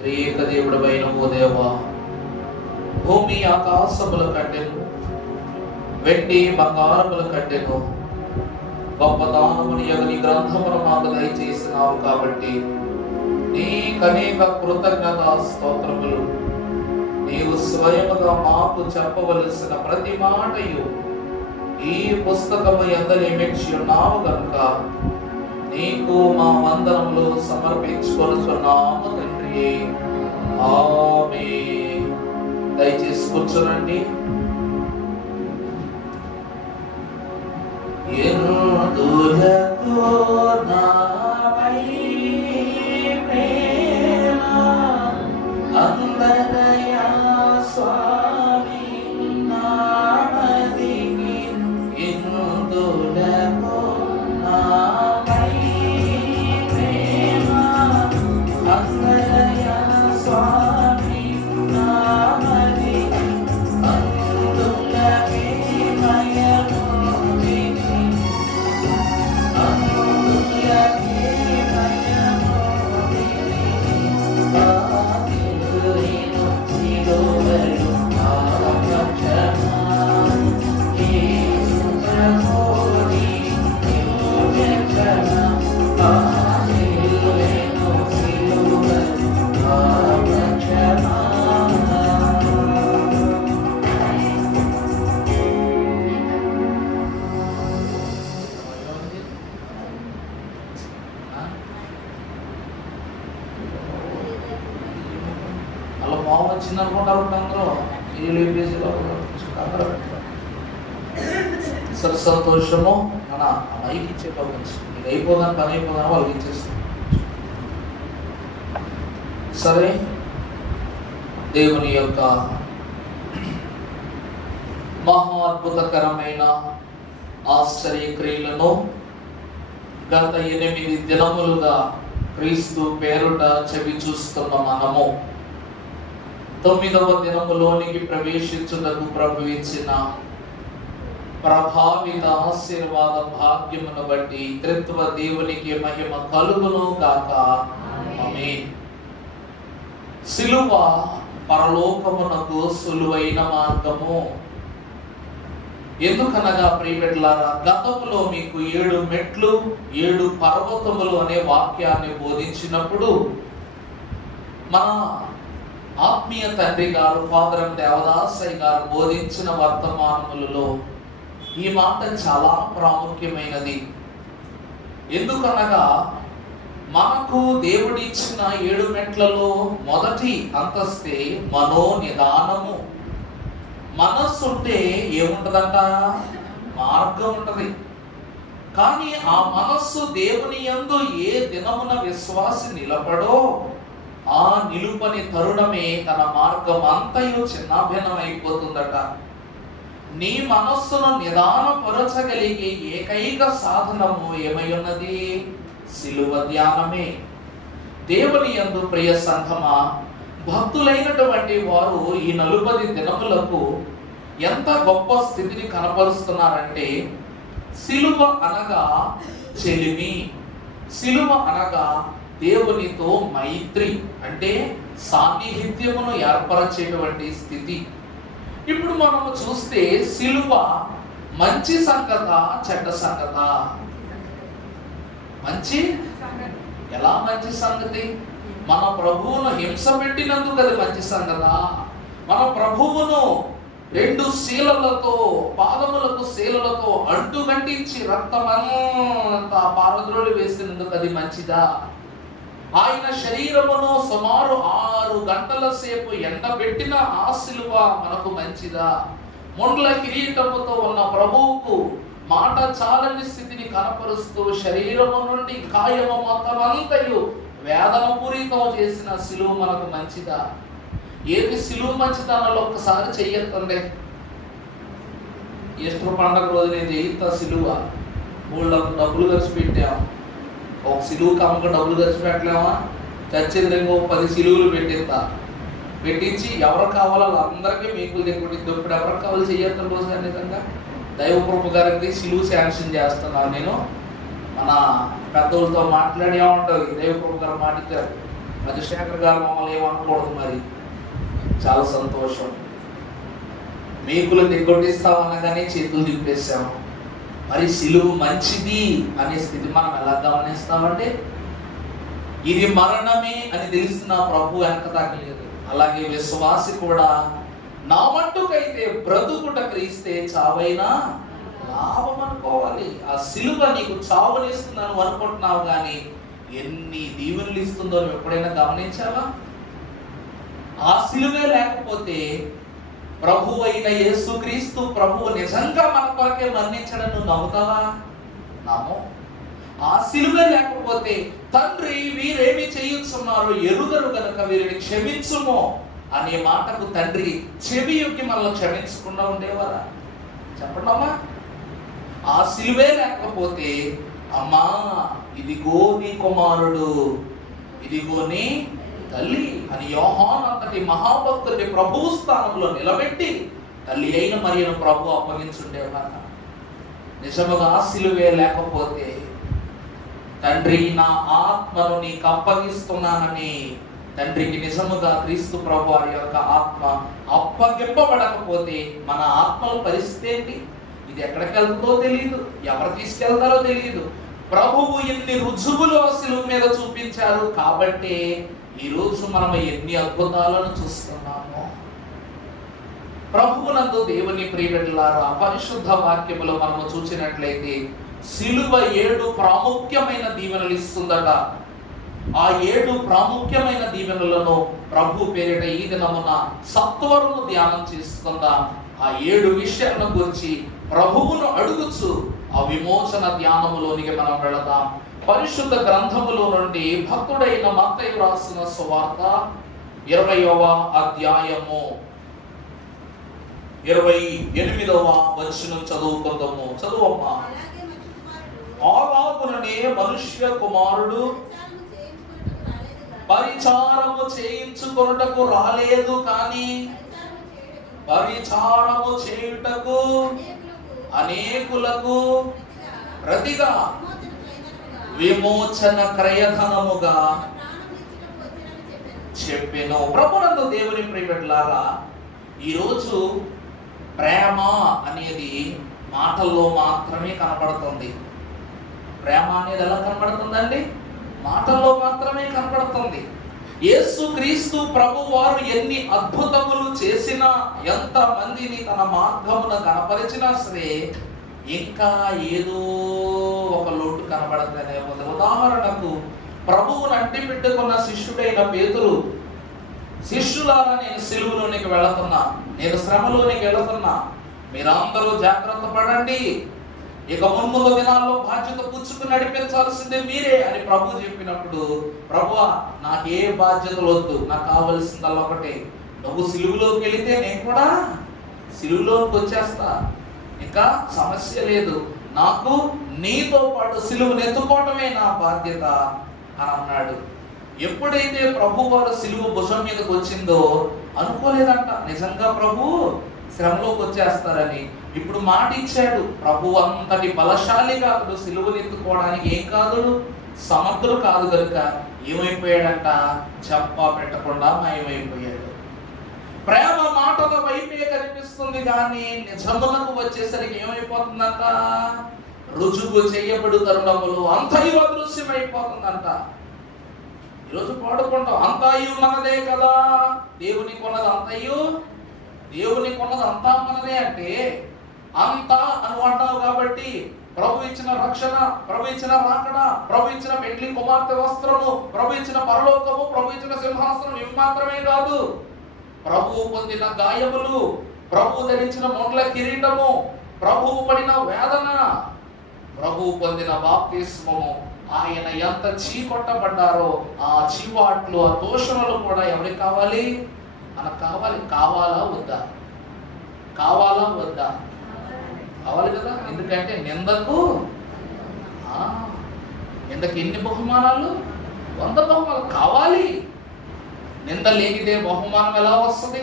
త్రియేక దేవుడవైన ఓ దేవా, భూమి ఆకాశముల కంటెను, వెండి బంగారముల కంటెను గొప్ప దానముని యెహోవా గ్రంథమును మాకు దయచేసినావు కాబట్టి నీకనేక కృతజ్ఞతా స్తోత్రములు. నీవు స్వయముగా మాకు చెప్పవలసిన ప్రతి మాటయు ఈ పుస్తకము యందలి మెచ్చి ఉన్నావు గనుక నీకు మా వందనములు సమర్పించుకొనుచున్నాము తండ్రి. ఆమేన్. దయచేసి కూర్చోనండి. ఎందులకో నాపై ప్రేమ అందదయా స్వామి నామదికి, ఎందులకో నాపై ప్రేమ అందదయా స్వామి నామదికి, అందులకే మయము అలా మామ వచ్చింది అనుకుంటారు అందరూ సరే సంతోషము. మన మైకి ఇచ్చే పంపించి ఇది అయిపోదని పని అయిపోదని వాళ్ళకి ఇచ్చేస్తాం. సరే, దేవుని యొక్క మహా అద్భుతకరమైన ఆశ్చర్య క్రియలను గత 8 దినములుగా క్రీస్తు పేరుట చెవి చూస్తున్న మనము 9వ దినములోనికి ప్రవేశించుటకు ప్రభు ఇచ్చిన ప్రభావిత ఆశీర్వాద భాగ్యమును బట్టి త్రిత్వ దేవునికి మహిమ కలుగును గాక. ఆమేన్. సిలువ పరలోకమునకు సులువైన మార్గము. ఎందుకనగా ప్రియబిడ్డలారా, గతంలో మీకు 7 మెట్లు 7 పర్వతములు అనే వాక్యాన్ని బోధించినప్పుడు మన ఆత్మీయ తండ్రి గారు ఫాదర్ ఎం దేవదాసయ్య గారు బోధించిన వర్తమానములలో ఈ మాట చాలా ప్రాముఖ్యమైనది. ఎందుకనగా మనకు దేవుడిచ్చిన 7 మెట్లలో మొదటి అంతస్తే మనోనిదానము. మనస్సు ఉంటే ఏముంటదంట? మార్గం ఉంటది. కానీ ఆ మనస్సు దేవుని యందు ఏ దినమున విశ్వాసి నిలబడో ఆ నిలుపని తరుణమే తన మార్గం అంతయు చిన్నాభిన్నమైపోతుందట. నీ మనస్సును నిదానపరచగలిగే ఏకైక సాధనము ఏమై ఉన్నది? సిలువ ధ్యానమే. దేవుని యందు ప్రియ సంఘమా, భక్తులైనటువంటి వారు ఈ 40 దినములకు ఎంత గొప్ప స్థితిని కనపరుస్తున్నారంటే, సిలువ అనగా చెలిమి, సిలువ అనగా దేవునితో మైత్రి, అంటే సాన్నిహిత్యమును ఏర్పరచేటువంటి స్థితి. ఇప్పుడు మనము చూస్తే సిలువ మంచి సంగత, చెడ్డ సంగత? మంచి. ఎలా మంచి సంగతి? మన ప్రభువును హింస పెట్టినందుకు అది మంచి సంగత. మన ప్రభువును 2 శీలలతో, పాదములకు శీలలతో అంటుగంటించి రక్తమంతా పారద్రోలి వేసినందుకు అది మంచిదా? ఆయన శరీరమును సుమారు 6 గంటల సేపు ఎండబెట్టిన ఆ సిలువ మనకు మంచిదా? ముండ్ల కిరీటముతో ఉన్న ప్రభువుకు మాట చాలని స్థితిని కనపరుస్తూ శరీరము నుండి కాయము మొత్తం అంతయు వేదన పూరితం చేసిన సిలువ మనకు మంచిదా? ఏది సిలువ మంచిదన్నలో ఒక్కసారి చెయ్యొద్దండి. ఈస్టర్ పండుగ రోజు నేను చేయిస్తా సిలువ. 3 డబ్బులు ఖర్చు పెట్టాము. ఒక సిలువుకి అమ్మక డబ్బులు ఖర్చు పెట్టలేమా? చచ్చిందేమో 10 సిలువులు పెట్టిస్తా. పెట్టించి ఎవరు కావాలో వాళ్ళందరికీ మీకులు తెచ్చుకుంటే ఇప్పుడు ఎవరికి కావాలి చెయ్యొద్దని రోజు నిజంగా దైవ కృప గారికి సిలువ శాంక్షన్ చేస్తున్నాను నేను. మన పెద్దలతో మాట్లాడి ఏమంటారు, దైవ కృప గారు మాటిచ్చారు, రాజశేఖర్ గారు మమ్మల్ని ఏమనకూడదు, మరి చాలా సంతోషం. మేకులు దిగొట్టిస్తామనగానే చేతులు దింపేశాము. మరి సిలువ మంచిది అనే స్థితి మనం ఎలా గమనిస్తామంటే, ఇది మరణమే అని తెలిసిన ప్రభు వెనక తగ్గలేదు. అలాగే విశ్వాసి కూడా నా మట్టుకైతే బ్రతుకుట క్రీస్తే చావైనా లాభం అనుకోవాలి. ఆ సిలువ నీకు చావునిస్తుందని అనుకుంటున్నావు, కానీ ఎన్ని దీవెనలు ఇస్తుందో నువ్వు ఎప్పుడైనా గమనించావా? ఆ సిలువే లేకపోతే ప్రభు అయిన యేసుక్రీస్తు ప్రభువు నిజంగా మన కొరకే మరణించడం నువ్వు నమ్ముతావా? నమ్ము. ఆ సిలువే లేకపోతే తండ్రి వీరేమి చేయుచున్నారో ఎరుగరు గనుక వీరిని క్షమించుమో అనే మాటకు తండ్రి చెవి యొక్కి మనల్ని క్షమించకుండా ఉండేవారా? చెప్పండమ్మా. ఆ సిలువే లేకపోతే అమ్మా ఇదిగో నీ కుమారుడు, ఇదిగో నీ తల్లి అని యోహాను అంతటి మహాభక్తుడిని ప్రభువు స్థానంలో నిలబెట్టి తల్లి అయిన మరియను ప్రభు అప్పగించుండేవారు. నిజముగా ఆ సిలువే లేకపోతే తండ్రి నా ఆత్మను నీకు అప్పగిస్తున్నానని తండ్రికి నిజముగా క్రీస్తు ప్రభు వారి యొక్క ఆత్మ అప్పగింపబడకపోతే మన ఆత్మల పరిస్థితి ఏంటి? ఇది ఎక్కడికి వెళ్తుందో తెలియదు, ఎవరు తీసుకెళ్తారో తెలియదు. ప్రభువు ఎన్ని రుజువులు సిలువ మీద చూపించారు కాబట్టి ఈ రోజు మనం ఎన్ని అద్భుతాలను చూస్తున్నాము. ప్రభువునందు దేవుని ప్రియబిడ్డలారా, పరిశుద్ధ వాక్యములో మనము చూసినట్లయితే సిలువ 7 ప్రాముఖ్యమైన దీవెనలు ఇస్తుందట. ఆ 7 ప్రాముఖ్యమైన దీవెనలను ప్రభు పేరిట ఈ దినమున సత్వరము ధ్యానం చేసుకుందాం. ఆ 7 విషయాలను గురించి ప్రభువును అడుగుచు ఆ విమోచన ధ్యానములోనికి మనం వెళదాం. పరిశుద్ధ గ్రంథములో నుండి భక్తుడైన మత్తయి రాసిన సువార్త 20వ అధ్యాయము 28వ వచనం చదువుకుందాము. చదువమ్మా. అలాగుననే మనుష్య కుమారుడు పరిచారము చేయించుకొనుటకు రాలేదు, కానీ పరిచారము చేయుటకు అనేకులకు ప్రతిగా విమోచన క్రయధనముగా చెప్పెను. ప్రభునందు దేవుని ప్రియబిడ్డలారా, ఈరోజు ప్రేమ అనేది మాటల్లో మాత్రమే కనబడుతుంది. ప్రేమ అనేది ఎలా కనబడుతుందండి? మాటల్లో మాత్రమే కనబడుతుంది. యేసుక్రీస్తు ప్రభు వారు ఎన్ని అద్భుతములు చేసినా, ఎంత మందిని తన మార్గమున కనపరిచినా సరే ఇంకా ఏదో ఒక లోటు కనబడతానే ఉంది. ఉదాహరణకు ప్రభువును అంటి పెట్టుకున్న శిష్యుడైన పేతురు, శిష్యులారా నేను సిలువలోనికి వెళుతున్నా, నేను శ్రమలోనికి వెళుతున్నా, మీరందరూ జాగ్రత్త పడండి, ఇక మున్ముందు దినాల్లో బాధ్యత పుచ్చుకుని నడిపించాల్సిందే మీరే అని ప్రభు చెప్పినప్పుడు, ప్రభువా నాకే బాధ్యతలు వద్దు, నాకు కావలసిందల్లా ఒకటే, నువ్వు సిలువలోకి వెళితే నేను కూడా సిలువలోకి వచ్చేస్తా, ఇంకా సమస్య లేదు, నాకు నీతో పాటు సిలువను ఎత్తుకోవటమే నా బాధ్యత అని అన్నాడు. ఎప్పుడైతే ప్రభు వారు సిలువ భుజం మీదకి వచ్చిందో అనుకోలేదంట నిజంగా ప్రభు శ్రమలోకి వచ్చేస్తారని. ఇప్పుడు మాట ఇచ్చాడు. ప్రభు అంతటి బలశాలిగా అతడు సిలువను ఎత్తుకోవడానికి ఏం కాదు, సమర్థుడు కాదు కనుక ఏమైపోయాడంట, చెప్పా పెట్టకుండా మాయమైపోయాడు. ప్రేమ మాటల వైపే కనిపిస్తుంది, కానీ నిజమునకు వచ్చేసరికి ఏమైపోతుందంట, రుజువు చేయబడు తరుణములు అంతయు అదృశ్యమైపోతుందంట. ఈరోజు పాడుకుంటాం, అంతయు మనదే కదా, దేవుని కొన్నది అంతయు, దేవుని కొన్నది అంతా మనదే అంటే అంతా అని అంటావు కాబట్టి ప్రభు ఇచ్చిన రక్షణ, ప్రభు ఇచ్చిన రాకడ, ప్రభు ఇచ్చిన పెండ్లి కుమార్తె వస్త్రము, ప్రభు ఇచ్చిన పరలోకము, ప్రభు ఇచ్చిన సింహాసనం ఇవి మాత్రమే కాదు, ప్రభువు పొందిన గాయములు, ప్రభువు ధరించిన మొండ్ల కిరీటము, ప్రభువు పడిన వేదన, ప్రభువు పొందిన బాప్తిస్మము, ఆయన ఎంత చీకొట్టబడ్డారో ఆ చీవాట్లు, ఆ దోషణలు కూడా ఎవరికి కావాలి, మనకు కావాలి. కావాలా వద్దా? కావాలా వద్దా? కావాలి కదా. ఎందుకంటే నిందకు ఎన్ని బహుమానాలు, 100 బహుమానాలు కావాలి. నింద లేనిదే బహుమానం ఎలా వస్తుంది?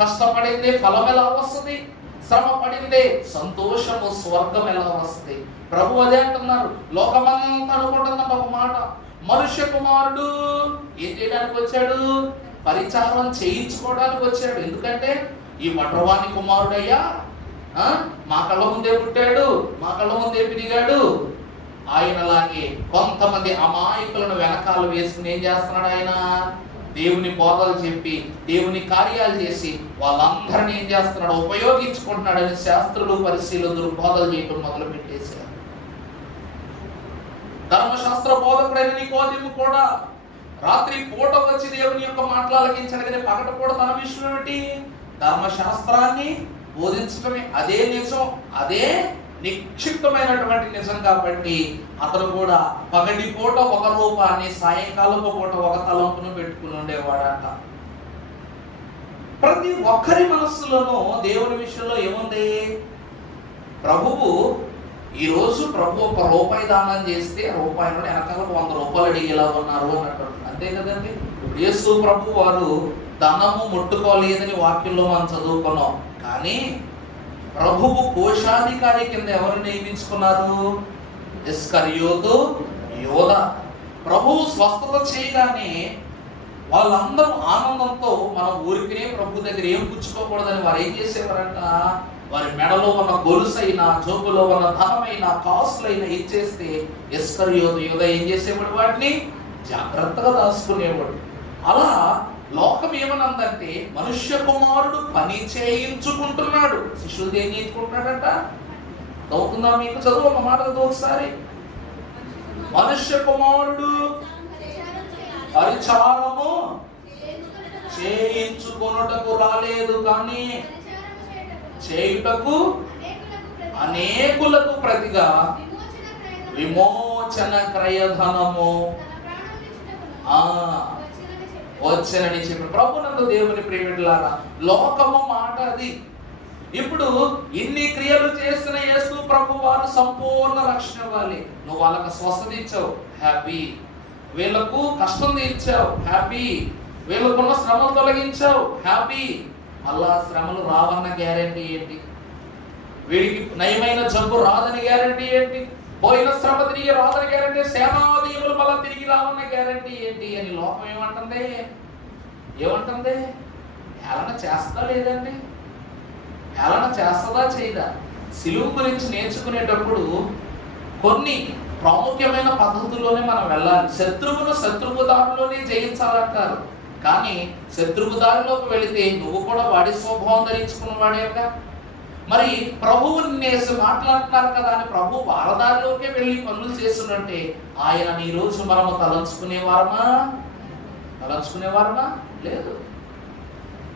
కష్టపడిందే ఫలం ఎలా వస్తుంది? శ్రమ పడిందే సంతోషము, స్వర్గం ఎలా వస్తుంది? ప్రభు అదే అంటున్నారు. లోకమంతా అనుకుంటున్న ఒక మాట, మనుష్య కుమారుడు ఏం చేయడానికి వచ్చాడు? పరిచారం చేయించుకోవడానికి వచ్చాడు. ఎందుకంటే ఈ వడ్రవాణి కుమారుడయ్యా మా కళ్ళ ముందే పుట్టాడు, మా కళ్ళ ముందే పెరిగాడు. ఆయనలాగే కొంతమంది అమాయకులను వెనకాల వేసుకుని ఏం చేస్తున్నాడు ఆయన? దేవుని బోధలు చెప్పి దేవుని కార్యాలు చేసి వాళ్ళందరినీ ఏం చేస్తున్నాడు? ఉపయోగించుకుంటున్నాడని శాస్త్రులు పరిశీలకులు బోధలు చేయడం మొదలు పెట్టేశారు. ధర్మశాస్త్ర బోధకుడైన నికోదేము కూడా రాత్రి పూట వచ్చి దేవుని యొక్క మాటలాలకించాడు, కానీ పగట పూట తన విషయం ఏమిటి? ధర్మశాస్త్రాన్ని బోధించడమే. అదే నిజం, అదే నిక్షిప్తమైనటువంటి నిజం. కాబట్టి అతను కూడా పగటి పూట ఒక రూపాన్ని, సాయంకాలపు పూట ఒక తలంపును పెట్టుకుని ఉండేవాడంట. ప్రతి ఒక్కరి మనస్సులోనూ దేవుని విషయంలో ఏముంది? ప్రభువు ఈరోజు ప్రభు ఒక రూపాయి దానం చేస్తే రూపాయి నుండి వెనకాల 100 రూపాయలు అడిగేలా ఉన్నారు అన్నట్టు. అంతే కదండి. యేసు ప్రభు వారు ధనము ముట్టుకోలేదని వాక్యంలో మనం చదువుకున్నాం. కానీ ప్రభువు కోశాధికారి కింద ఎవరు నియమించుకున్నారు? ఇస్కరియోతు యోధ. ప్రభువు స్వస్థత చేయగానే వాళ్ళందరూ ఆనందంతో మనం ఊరికినే ప్రభు దగ్గర ఏం పుచ్చుకోకూడదని వారు ఏం చేసేవారంట? వారి మెడలో ఉన్న గొలుసైనా, జోబులో ఉన్న ధనమైనా, కాసులైనా ఇచ్చేస్తే ఇస్కరియోతు యోధ ఏం చేసేవాడు? వాటిని జాగ్రత్తగా దాచుకునేవాడు. అలా లోకం ఏమనందంటే మనుష్య కుమారుడు పని చేయించుకుంటున్నాడు. శిష్యులు ఏం చేయించుకుంటున్నాడంట? అవుతుందా మీకు? చదువు ఒక మాట ఒకసారి. మనుష్య కుమారుడు పరిచారము చేయించుకొనుటకు రాలేదు, కానీ చేయుటకు అనేకులకు ప్రతిగా విమోచన క్రయధనము వచ్చనని చెప్పి ప్రభునందు దేవుని ప్రియమిట్లారా, లోకము మాట అది. ఇప్పుడు ఇన్ని క్రియలు చేసిన యేసు ప్రభు వారు సంపూర్ణ రక్షణ ఇవ్వాలి. నువ్వు వాళ్ళకి స్వస్థత ఇచ్చావు, హ్యాపీ. వీళ్ళకు కష్టం ఇచ్చావు, హ్యాపీ. వీళ్ళకున్న శ్రమలు తొలగించావు, హ్యాపీ. అలా శ్రమలు రావన్న గ్యారంటీ ఏంటి? వీడికి నయమైన జబ్బు రాదని గ్యారంటీ ఏంటి? పోయిన శ్రమ తిరిగి రాదని గ్యారంటీ, సేనాదీయులు మళ్ళా తిరిగి రావన్న గ్యారంటీ ఏంటి అని లోకం ఏమంటుంది? హేళన చేస్తా లేదండి? హేళన చేస్తుందా చేయదా? సిలువు గురించి నేర్చుకునేటప్పుడు కొన్ని ప్రాముఖ్యమైన పద్ధతుల్లోనే మనం వెళ్ళాలి. శత్రువును శత్రువు దారిలోనే జయించాలంటారు. కానీ శత్రువు దారిలోకి వెళితే నువ్వు కూడా వాడి స్వభావం ధరించుకున్న వాడేగా. మరి ప్రభువు నేసి మాట్లాడుతున్నారు కదా అని ప్రభు వారదారిలోకే వెళ్ళి పనులు చేస్తున్నట్టే ఆయన ఈ రోజు మనము తలంచుకునేవారమా? లేదు.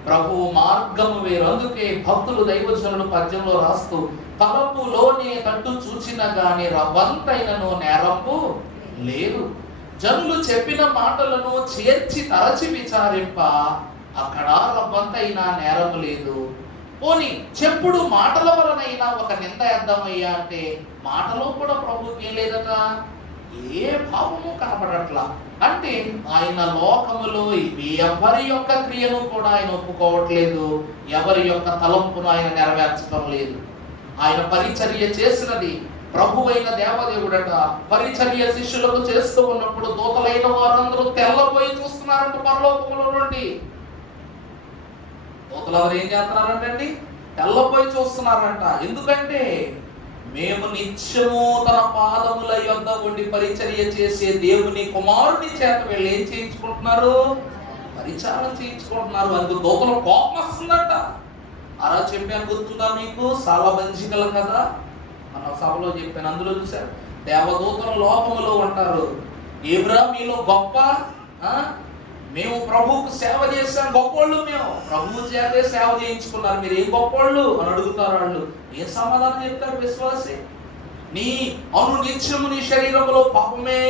ప్రభువు మార్గము వేరు. అందుకే భక్తులు దైవజనులు పద్యంలో రాస్తూ తలపులోనే తట్టు చూచిన గాని రవ్వంతైనను నేరంపు లేదు. జనులు చెప్పిన మాటలను చేర్చి తరచి విచారింప అక్కడ రవ్వంతైనా నేరము లేదు. పోని చెప్పుడు మాటల వలనైనా ఒక నింద అర్థమయ్యా అంటే మాటలో కూడా ప్రభుకి ఏం లేదట, ఏ భావము కనబడట్లా. అంటే ఆయన లోకములో ఎవరి యొక్క క్రియను కూడా ఆయన ఒప్పుకోవట్లేదు, ఎవరి యొక్క తలంపును ఆయన నెరవేర్చడం లేదు. ఆయన పరిచర్య చేసినది ప్రభువైన దేవదేవుడట. పరిచర్య శిష్యులకు చేస్తూ ఉన్నప్పుడు దూతలైన వారందరూ తెల్లబోయి చూస్తున్నారంట పరలోకములో నుండి. దూతలందరూ ఏం చేస్తున్నారంటండి? తెల్లబోయి చూస్తున్నారంట. ఎందుకంటే మేము నిత్యము తన పాదముల యొద్ద ఉండి పరిచర్య చేసే దేవుని కుమారుని చేత వీళ్ళు ఏం చేయించుకుంటున్నారు? పరిచారం చేయించుకుంటున్నారు. అందుకు దూతలు కోపం వస్తుందంట. అలా చెప్పాను, గుర్తుందా మీకు? సాలబంజికలు కదా, మన సభలో చెప్పాను. అందులో చూశారు, దేవదూతలు లోకములో ఉంటారు. ఏబ్రా మీలో గొప్ప, మేము ప్రభువుకు సేవ చేశాం, గొప్పోళ్ళు మేము, ప్రభువు చేతే సేవ చేయించుకున్నారు, మీరు ఏం గొప్పోళ్ళు అని అడుగుతారు. వాళ్ళు ఏం సమాధానం చెప్తారు? విశ్వాసే. నీ నిత్యము నీ శరీరంలో పాపమే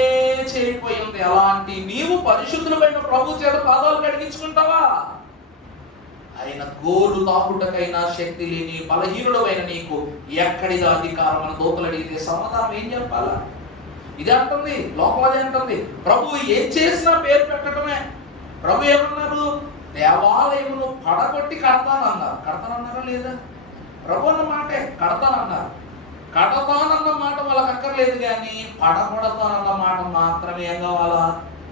చేరిపోయింది, అలాంటి నీవు పరిశుద్ధులమైన ప్రభు చేత పాదాలు కడిగించుకుంటావా? ఆయన గోరు తాకుటకైనా శక్తి లేని బలహీనుడమైన నీకు ఎక్కడిదో అధికారం అని దూతలు అడిగితే సమాధానం ఏం చెప్పాలా? ఇదే అంటుంది లోకం, అదే అంటుంది. ప్రభు ఏం చేసినా పేరు పెట్టడమే. ప్రభు ఏమన్నారు? దేవాలయమును పడగొట్టి కడతానన్నారు. కడతానన్నారా లేదా? ప్రభు అన్న మాటే కడతానన్నారు. కడతానన్న మాట వాళ్ళకి అక్కర్లేదు, కానీ పడగొడతానన్న మాట మాత్రమే ఏం కావాలా?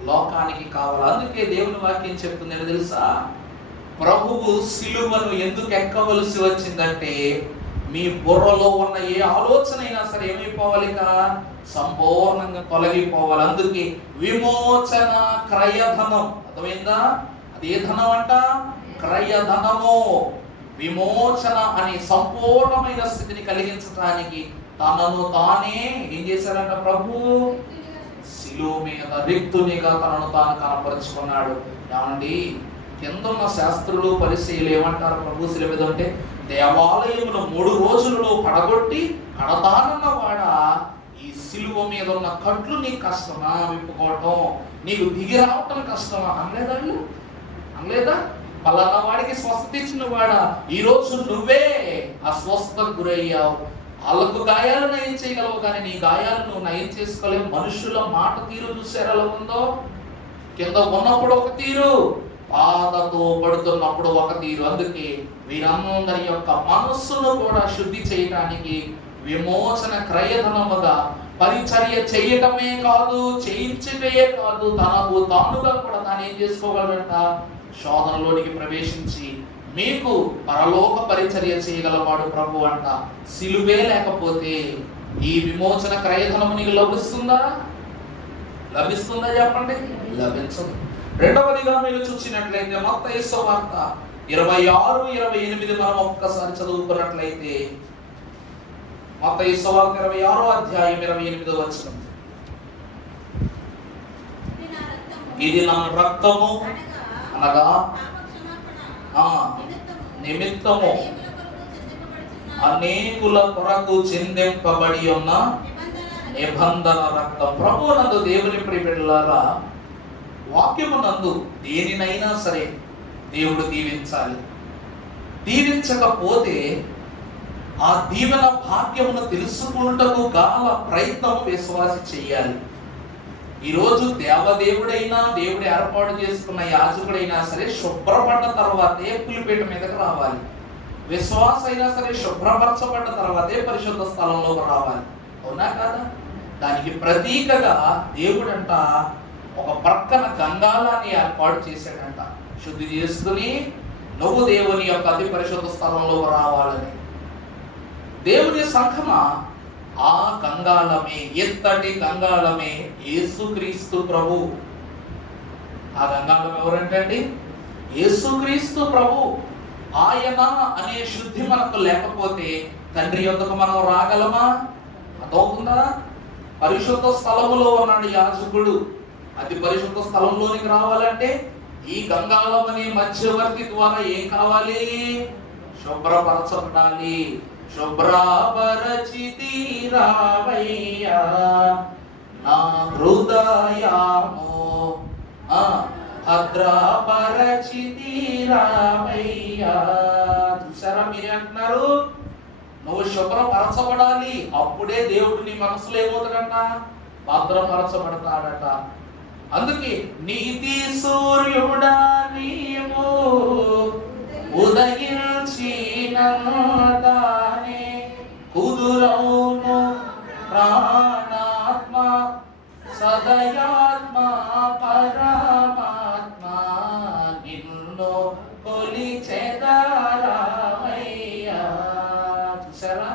లోకానికి కావాలా. అందుకే దేవుని వాక్యం చెప్తుంది ఏంటో తెలుసా? ప్రభువు సిలువను ఎందుకు ఎక్కవలసి వచ్చిందంటే మీ బుర్రలో ఉన్న ఏ ఆలోచన అయినా సరే ఏమైపోవాలి? సంపూర్ణంగా తొలగిపోవాలి. అందుకే విమోచన క్రయధనం, అర్థమైందా? అదే ధనం అంట, క్రయధనము. విమోచన అనే సంపూర్ణమైన స్థితిని కలిగించడానికి తనను తానే ఏం చేశారంట? ప్రభు శిలువ మీద రిక్తునిగా తనను తాను కనపరుచుకున్నాడు. ఏమండి, కింద ఉన్న శాస్త్రులు పరిశీలు ఏమంటారు? ప్రభు శిలువ మీద ఉంటే దేవాలయమును 3 రోజులలో పడగొట్టి కడతానన్న వాడ, ఈ శిలువ మీద ఉన్న కట్లు నీకు కష్టమా విప్పుకోవటం? నీకు దిగి రావటం కష్టమా అనలేదా? అనలేదా? పలానా వాడికి స్వస్థత ఇచ్చిన వాడా, ఈ రోజు నువ్వే అస్వస్థతకు గురయ్యావు. వాళ్ళకు గాయాలు నయం చేయగలవు, కానీ నీ గాయాలు నువ్వు నయం చేసుకోలేవు. మనుషుల మాట తీరు చూసారు ఎలా ఉందో? కింద ఉన్నప్పుడు ఒక తీరు, బాధతో పడుతున్నప్పుడు ఒక తీరు. అందుకే వీరందరి యొక్క మనస్సును కూడా శుద్ధి చేయడానికి విమోచన క్రయధనముగా పరిచర్య చేయటమే కాదు, చేయించటమే కాదు, తనకు తానుగా కూడా తాను ఏం చేసుకోగలడంట? శోధనలోనికి ప్రవేశించి మీకు పరలోక పరిచర్య చేయగలవాడు ప్రభు అంట. సిలువే లేకపోతే ఈ విమోచన క్రయధనము నీకు లభిస్తుందా? లభిస్తుందా చెప్పండి? లభించదు. రెండవదిగా మీరు చూసినట్లయితే మత్తయి సువార్త 26-28 మనం ఒక్కసారి చదువుకున్నట్లయితే, మత్తయి సువార్త 26వ అధ్యాయం 28వ వచనం. ఇది నా రక్తము అనగా నిమిత్తము అనేకుల కొరకు చిందింపబడి ఉన్న నిబంధన రక్తం. ప్రభువునందు దేవుని ప్రియబిడ్డలారా, వాక్యమునందు దేనినైనా సరే దేవుడు దీవించాలి. దీవించకపోతే ఆ దీవెన భాగ్యమును తెలుసుకుంటకు గాల ప్రయత్నం విశ్వాసి చెయ్యాలి. ఈరోజు దేవదేవుడైనా, దేవుడు ఏర్పాటు చేసుకున్న యాజకుడైనా సరే శుభ్రపడ్డ తర్వాతే పులిపేట మీదకి రావాలి. విశ్వాస అయినా సరే శుభ్రపరచబడ్డ తర్వాతే పరిశుద్ధ స్థలంలోకి రావాలి. అవునా కాదా? దానికి ప్రతీకగా దేవుడంట ఒక ప్రక్కన గంగాలాన్ని ఏర్పాటు చేశాడంట. శుద్ధి చేసుకుని నువ్వు దేవుని యొక్క అతి పరిశుద్ధ స్థలంలోకి రావాలని. దేవుని సంఘమా, ఆ గంగాళమే, ఎత్తటి గంగాళమే యేసుక్రీస్తు ప్రభు. ఆ గంగాళం ఎవరంటండి? యేసుక్రీస్తు ప్రభు. ఆయన అనే శుద్ధి మనకు లేకపోతే తండ్రి యొద్దకు మనం రాగలమా? అదవుతుందా? పరిశుద్ధ స్థలములో ఉన్నాడు యాజకుడు. అతి పరిశుద్ధ స్థలంలోనికి రావాలంటే ఈ గంగాళం అనే మధ్యవర్తి ద్వారా ఏం కావాలి? శుభ్రపరచబడాలి. శుభ్రపరచితి రావయ్యా నా హృదయము, భద్రపరచితి రావయ్యా. చూసారా? మీరే అంటున్నారు నువ్వు శుభ్రపరచబడాలి, అప్పుడే దేవుడు నీ మనసులో ఏమవుతాడంట? భద్రపరచబడతాడట. అందుకే నీతి సూర్యుడా నీవు ఉదయించినదానే కుదురవును ప్రాణాత్మ సదయాత్మ పరమాత్మ నిన్ను కొలిచెదరావయ్యా. చూసారా?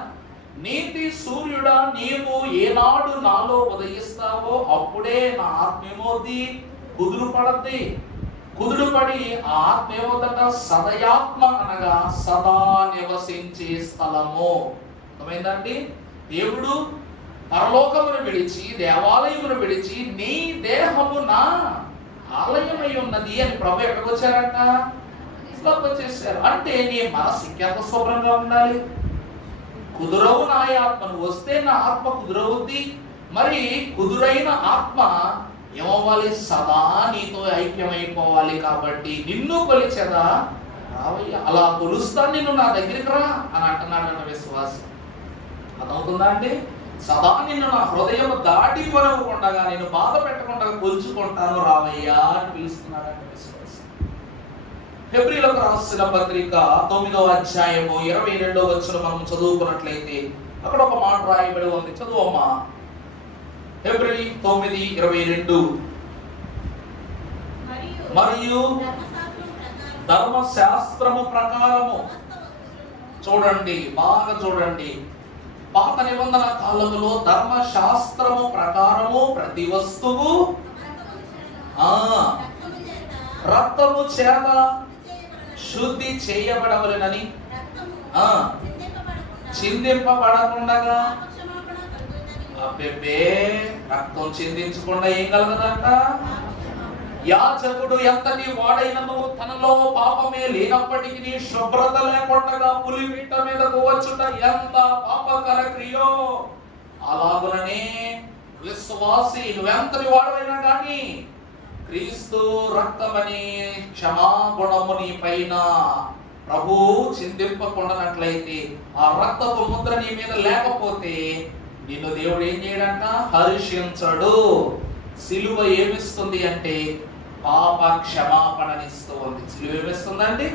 నీతి సూర్యుడా నీవు ఏనాడు నాలో ఉదయిస్తావో అప్పుడే నా ఆత్మేమోది కుదురు పడద్ది. కుదురుపడి ఆ ఆత్మేమవుతుంట? సదయాత్మ అనగా సదా నివసించే స్థలము. అర్థమైందండి? దేవుడు పరలోకమును విడిచి దేవాలయమును విడిచి నీ దేహము నా ఆలయమై ఉన్నది అని ప్రభు ఎక్కడికి వచ్చారంట? వచ్చేసారు. అంటే నీ మనసు ఇంకెంత శుభ్రంగా ఉండాలి? కుదురవు నా ఆత్మను వస్తే నా ఆత్మ కుదురవుద్ది. మరి కుదురైన ఆత్మ ఏమవ్వాలి? సదా నీతో ఐక్యమైపోవాలి. కాబట్టి నిన్ను కొలిచెదా రావయ్యా, అలా కొలుస్తా నిన్ను నా దగ్గరికి రా అని అంటున్నాడు విశ్వాసం. అదవుతుందా అండి? సదా నిన్ను నా హృదయం దాటి కొనకుండా, నేను బాధ పెట్టకుండా కొలుచుకుంటాను రావయ్యా అని పిలుస్తున్నాడంటే విశ్వాసం. హెబ్రీయులకు రాసిన పత్రిక 9వ అధ్యాయము 22వ వచనం మనం చదువుకున్నట్లయితే, అక్కడ ఒక మాట రాయబడి ఉంది, చదువమ్మా. హెబ్రీ 9:22. మరియు ధర్మశాస్త్రము ప్రకారము, చూడండి బాగా చూడండి, పాత నిబంధన కాలములో ధర్మశాస్త్రము ప్రకారము ప్రతి వస్తువు రక్తము చేత శుద్ధి చేయబడవలెనని, చిందింపబడకుండగా, అబ్బెబ్బే రక్తం చిందించకుండా ఏం కలగదంట? యాజకుడు ఎంతటి వాడైనను తనలో పాపమే లేనప్పటికీ శుభ్రత లేకుండా పులిపీట మీదకు వచ్చుట ఎంత పాపకర క్రియో, అలాగుననే విశ్వాసి నువ్వెంతటి వాడైనా కానీ క్రీస్తు రక్తమని క్షమాగుణము నీ పైన ప్రభు చిందింపకుండానట్లయితే, ఆ రక్తపు ముద్ర నీ మీద లేకపోతే నిన్ను దేవుడు ఏం చేయడంట? హర్షించడు. సిలువ ఏమిస్తుంది అంటే పాప క్షమాపణనిస్తూ ఉంది. సిలువ ఏమిస్తుందండి?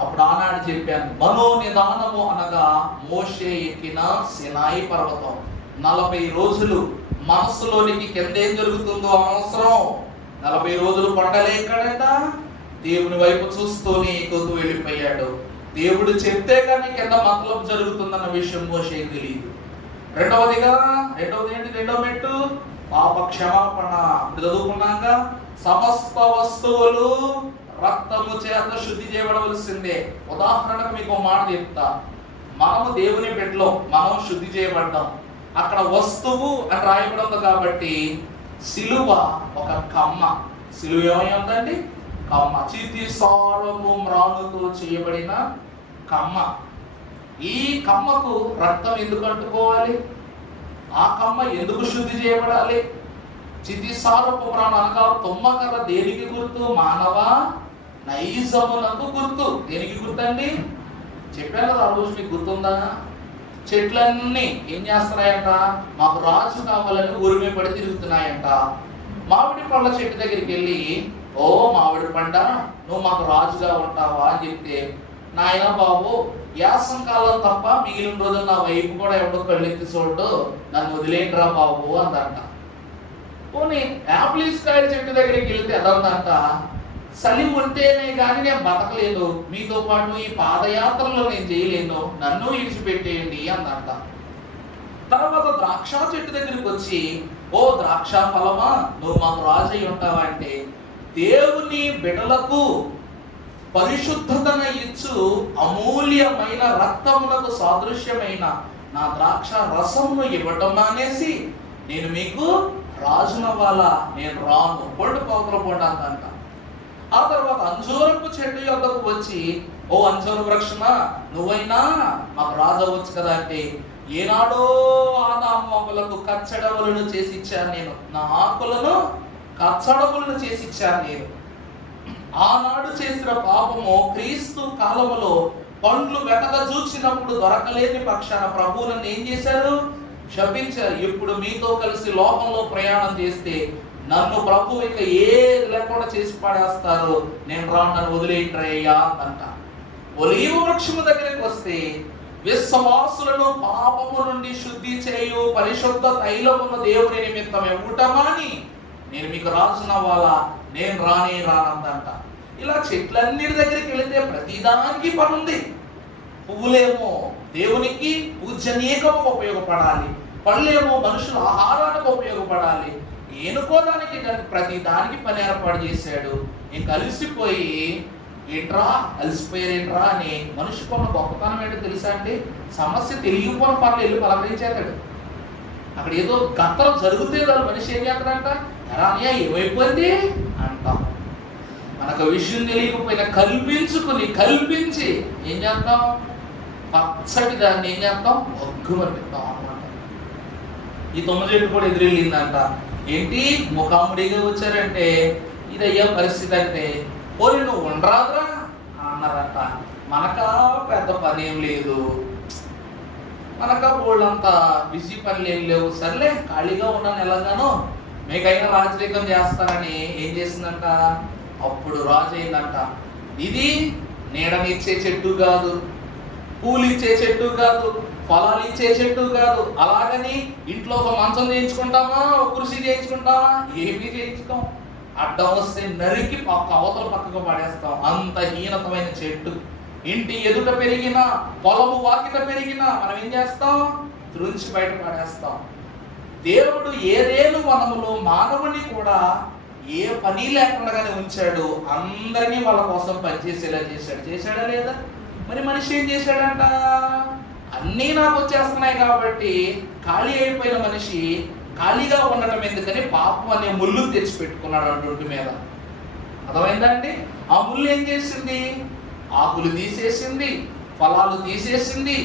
అప్పుడు ఆనాడు చెప్పాను, మనోనిదానము అనగా మోషే ఎక్కిన సినాయి పర్వతం. 40 రోజులు మనస్సులోనికి కిందేం జరుగుతుందో అవసరం. 40 రోజులు కొండలేకడట, దేవుని వైపు చూస్తూనే ఎక్కుతూ వెళ్ళిపోయాడు. దేవుడు చెప్తే కానీ కింద మతలబు జరుగుతుందన్న విషయం మోషేకి తెలియదు. రెండవది ఏంటి? రెండో మెట్టు పాప క్షమాపణ. చదువుకున్నాక సమస్త వస్తువులు రక్తము చేత శుద్ధి చేయబడవలసిందే. ఉదాహరణకు మీకు ఒక మాట చెప్తా. మనము దేవుని బిడ్డలో మనం శుద్ధి చేయబడ్డాం. అక్కడ వస్తువు అని రాయబడి ఉంది కాబట్టి సిలువ ఒక కమ్మ. సిలువ ఏమై ఉందండి? కమ్మ. చితి సారము మ్రానుతో చేయబడిన కమ్మ. ఈ కమ్మకు రక్తం ఎందుకు అంటుకోవాలి? ఆ కమ్మ ఎందుకు శుద్ధి చేయబడాలి? చితిసారపు మ్రాను అనగా తుమ్మకర్ర దేనికి గుర్తు? మానవ నైజమునకు గుర్తు. దేనికి గుర్తండి? చెప్పాను కదా ఆ రోజు, మీకు గుర్తుందా? చెట్లన్నీ ఏం చేస్తున్నాయంట? మాకు రాజు కావాలని ఉరిమే పడి తిరుగుతున్నాయంట. మామిడి పళ్ళ చెట్టు దగ్గరికి వెళ్ళి, ఓ మామిడి పండ, నువ్వు మాకు రాజుగా ఉంటావా అని చెప్తే, నాయన బాబు యాసం కాలం తప్ప మిగిలిన రోజులు నా వైపు కూడా ఎవడో కళ్ళెత్తి చూడు, నన్ను వదిలేంట్రా బాబు అందంట. పోనీ యాపిల్స్ కాయల చెట్టు దగ్గరికి వెళ్తే అదందంట, చలి ఉంటేనే కానీ నేను బతకలేను, మీతో పాటు ఈ పాదయాత్రలో నేను చేయలేను, నన్ను విడిచిపెట్టేయండి అందంట. తర్వాత ద్రాక్ష చెట్టు దగ్గరికి వచ్చి, ఓ ద్రాక్ష ఫలమా, నువ్వు మాకు రాజు అయి ఉంటావా అంటే, దేవుని బిడ్డలకు పరిశుద్ధతను ఇచ్చు అమూల్యమైన రక్తములకు సాదృశ్యమైన నా ద్రాక్ష రసమును ఇవ్వటం మానేసి నేను మీకు రాజునవ్వాలా, నేను రాను, పొండు పవతల పొండంట. ఆ తర్వాత అంజూరపు చెట్టు యొద్దకు వచ్చి, ఓ అంజూర వృక్షమా, నువ్వైనా మాకు రాజు అవ్వచ్చు కదా అంటే, ఏనాడో ఆదాములకు కచ్చడములను చేసి ఇచ్చాను నేను, నా ఆకులను కచ్చడములను చేసి ఇచ్చాను నేను. ఆనాడు చేసిన పాపము క్రీస్తు కాలములో పండ్లు వెతక చూచినప్పుడు దొరకలేని పక్షాన ప్రభువు నన్ను ఏం చేశారు? శపించారు. ఇప్పుడు మీతో కలిసి లోకంలో ప్రయాణం చేస్తే నన్ను ప్రభు ఇక ఏది లేకుండా చేసి పడేస్తారు, నేను రాను, నన్ను వదిలేయంట్రయ్యా అంట. ఒలీవ వృక్షము దగ్గరికి వస్తే, విశ్వాసులను పాపము నుండి శుద్ధి చేయు పరిశుద్ధ తైలమును దేవుని నిమిత్తం ఇవ్వటమాని నేను మీకు రాజునవ్వాలా, నేను రానే రానందంట. ఇలా చెట్లన్నిటి దగ్గరికి వెళితే ప్రతిదానికి పని ఉంది. పువ్వులేమో దేవునికి పూజనీయకము ఉపయోగపడాలి, పళ్ళేమో మనుషుల ఆహారానికి ఉపయోగపడాలి. ఏనుకోదానికి ప్రతి దానికి పని ఏర్పాటు చేశాడు. ఇంక అలసిపోయి, ఏంట్రా అలసిపోయారేంట్రా అని మనిషికి ఉన్న గొప్పతనం ఏంటో తెలుసా అండి? సమస్య తెలియకపోయిన పనులు వెళ్ళి పలకరించేస్తాడు. అక్కడ ఏదో గంటలు జరుగుతే దాని మనిషి ఏం చేస్తాడంట, ఎరానియా ఏమైపోయింది అంటాం. మనకు విషయం తెలియకపోయినా కల్పించి ఏం చేస్తాం? పచ్చటి దాన్ని ఏం చేస్తాం? ఒగ్గుమనిపిస్తాం అన్నమాట. ఈ 9 చెట్టు కూడా ఎదురెళ్ళిందంట. ఏంటి ముఖాముడిగా వచ్చారంటే, ఇదయ్యా పరిస్థితి అంటే, పోనీ నువ్వు ఉండరాదురా అన్నారంట. మనకా పెద్ద పని ఏం లేదు, మనకా బోళ్ళంతా బిజీ పనులు ఏం లేవు, సర్లే ఖాళీగా ఉన్నాను ఎలాగానో, మీకైనా రాజకీయం చేస్తానని ఏం చేసిందంట? అప్పుడు రాజు అయిందంట, ఇది నీడనిచ్చే చెట్టు కాదు, పూలు ఇచ్చే చెట్టు కాదు, ఫలాలు ఇచ్చే చెట్టు కాదు. అలాగని ఇంట్లో ఒక మంచం చేయించుకుంటామా, ఒక కుర్చీ చేయించుకుంటామా? ఏమీ చేయించుకోం. అడ్డం వస్తే నరికి అవతల పక్కకు పడేస్తాం. అంత హీనతమైన చెట్టు. ఇంటి ఎదుట పెరిగినా, పొలము వాకిట పెరిగినా మనం ఏం చేస్తాం? త్రుంచి బయట పడేస్తాం. దేవుడు ఏదేను వనములో మానవుని కూడా ఏ పని లేకుండానే ఉంచాడు. అందరినీ వాళ్ళ కోసం పనిచేసేలా చేశాడు. చేశాడా లేదా? మరి మనిషి ఏం చేశాడంట? అన్నీ నాకు వచ్చేస్తున్నాయి కాబట్టి ఖాళీ అయిపోయిన మనిషి ఖాళీగా ఉండటం ఎందుకని పాపం అనే ముళ్ళు తెచ్చి పెట్టుకున్నాడు అడ్డు మీద. అర్థమైందా అండి? ఆ ముళ్ళు ఏం చేసింది? ఆకులు తీసేసింది, ఫలాలు తీసేసింది,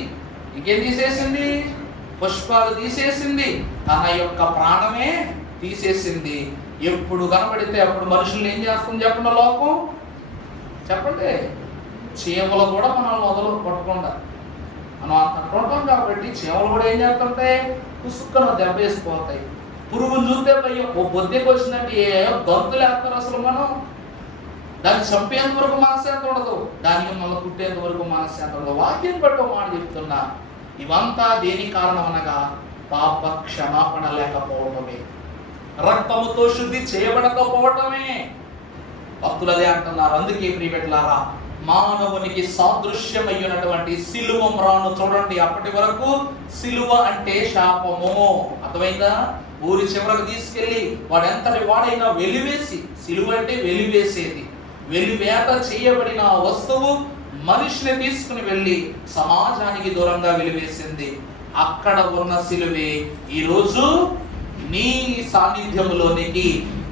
ఇంకేం తీసేసింది? పుష్పాలు తీసేసింది, తన యొక్క ప్రాణమే తీసేసింది. ఎప్పుడు కనబడితే అప్పుడు మనుషులు ఏం చేస్తుంది చెప్పండి లోకం? చెప్పండి. చీమలు కూడా మనల్ని వదలు కొట్టకుండా మనం అంత కొట్టం కాబట్టి చీమలు కూడా ఏం చేస్తుంటాయి? కుసుక్కన దెబ్బ వేసిపోతాయి. పురుగులు చూస్తే భయం. ఓ బొద్దెకి వచ్చిందంటే ఏ గంతులు వేస్తారు అసలు. మనం దాన్ని చంపేంత వరకు మనశ్శాంతి ఉండదు, దానికి మళ్ళీ కుట్టేంత వరకు మనశ్శాంతి ఉండదు. వాక్యం బట్టి మాట చెప్తున్నా. ఇవంతా దేని కారణం అనగా పాప క్షమాపణ లేకపోవటమే, రక్తముతో శుద్ధి చేయబడకపోవటమే. భక్తులు అదే అంటున్నారు. అందుకే ప్రియబిడ్డలారా, మానవునికి సాదృశ్యమయ్యున్నటువంటి సిలువ మ్రాను చూడండి. అప్పటి వరకు సిలువ అంటే శాపము. అర్థమైందా? ఊరి చివరకు తీసుకెళ్లి వాడెంతటి వాడైనా వెలివేసి, సిలువ అంటే వెలివేసేది, వెలివేత చేయబడిన వస్తువు మనిషిని తీసుకుని వెళ్ళి సమాజానికి దూరంగా వెలివేసింది. అక్కడ ఉన్న సిలువే ఈరోజు నీ సాన్నిధ్యములోనికి,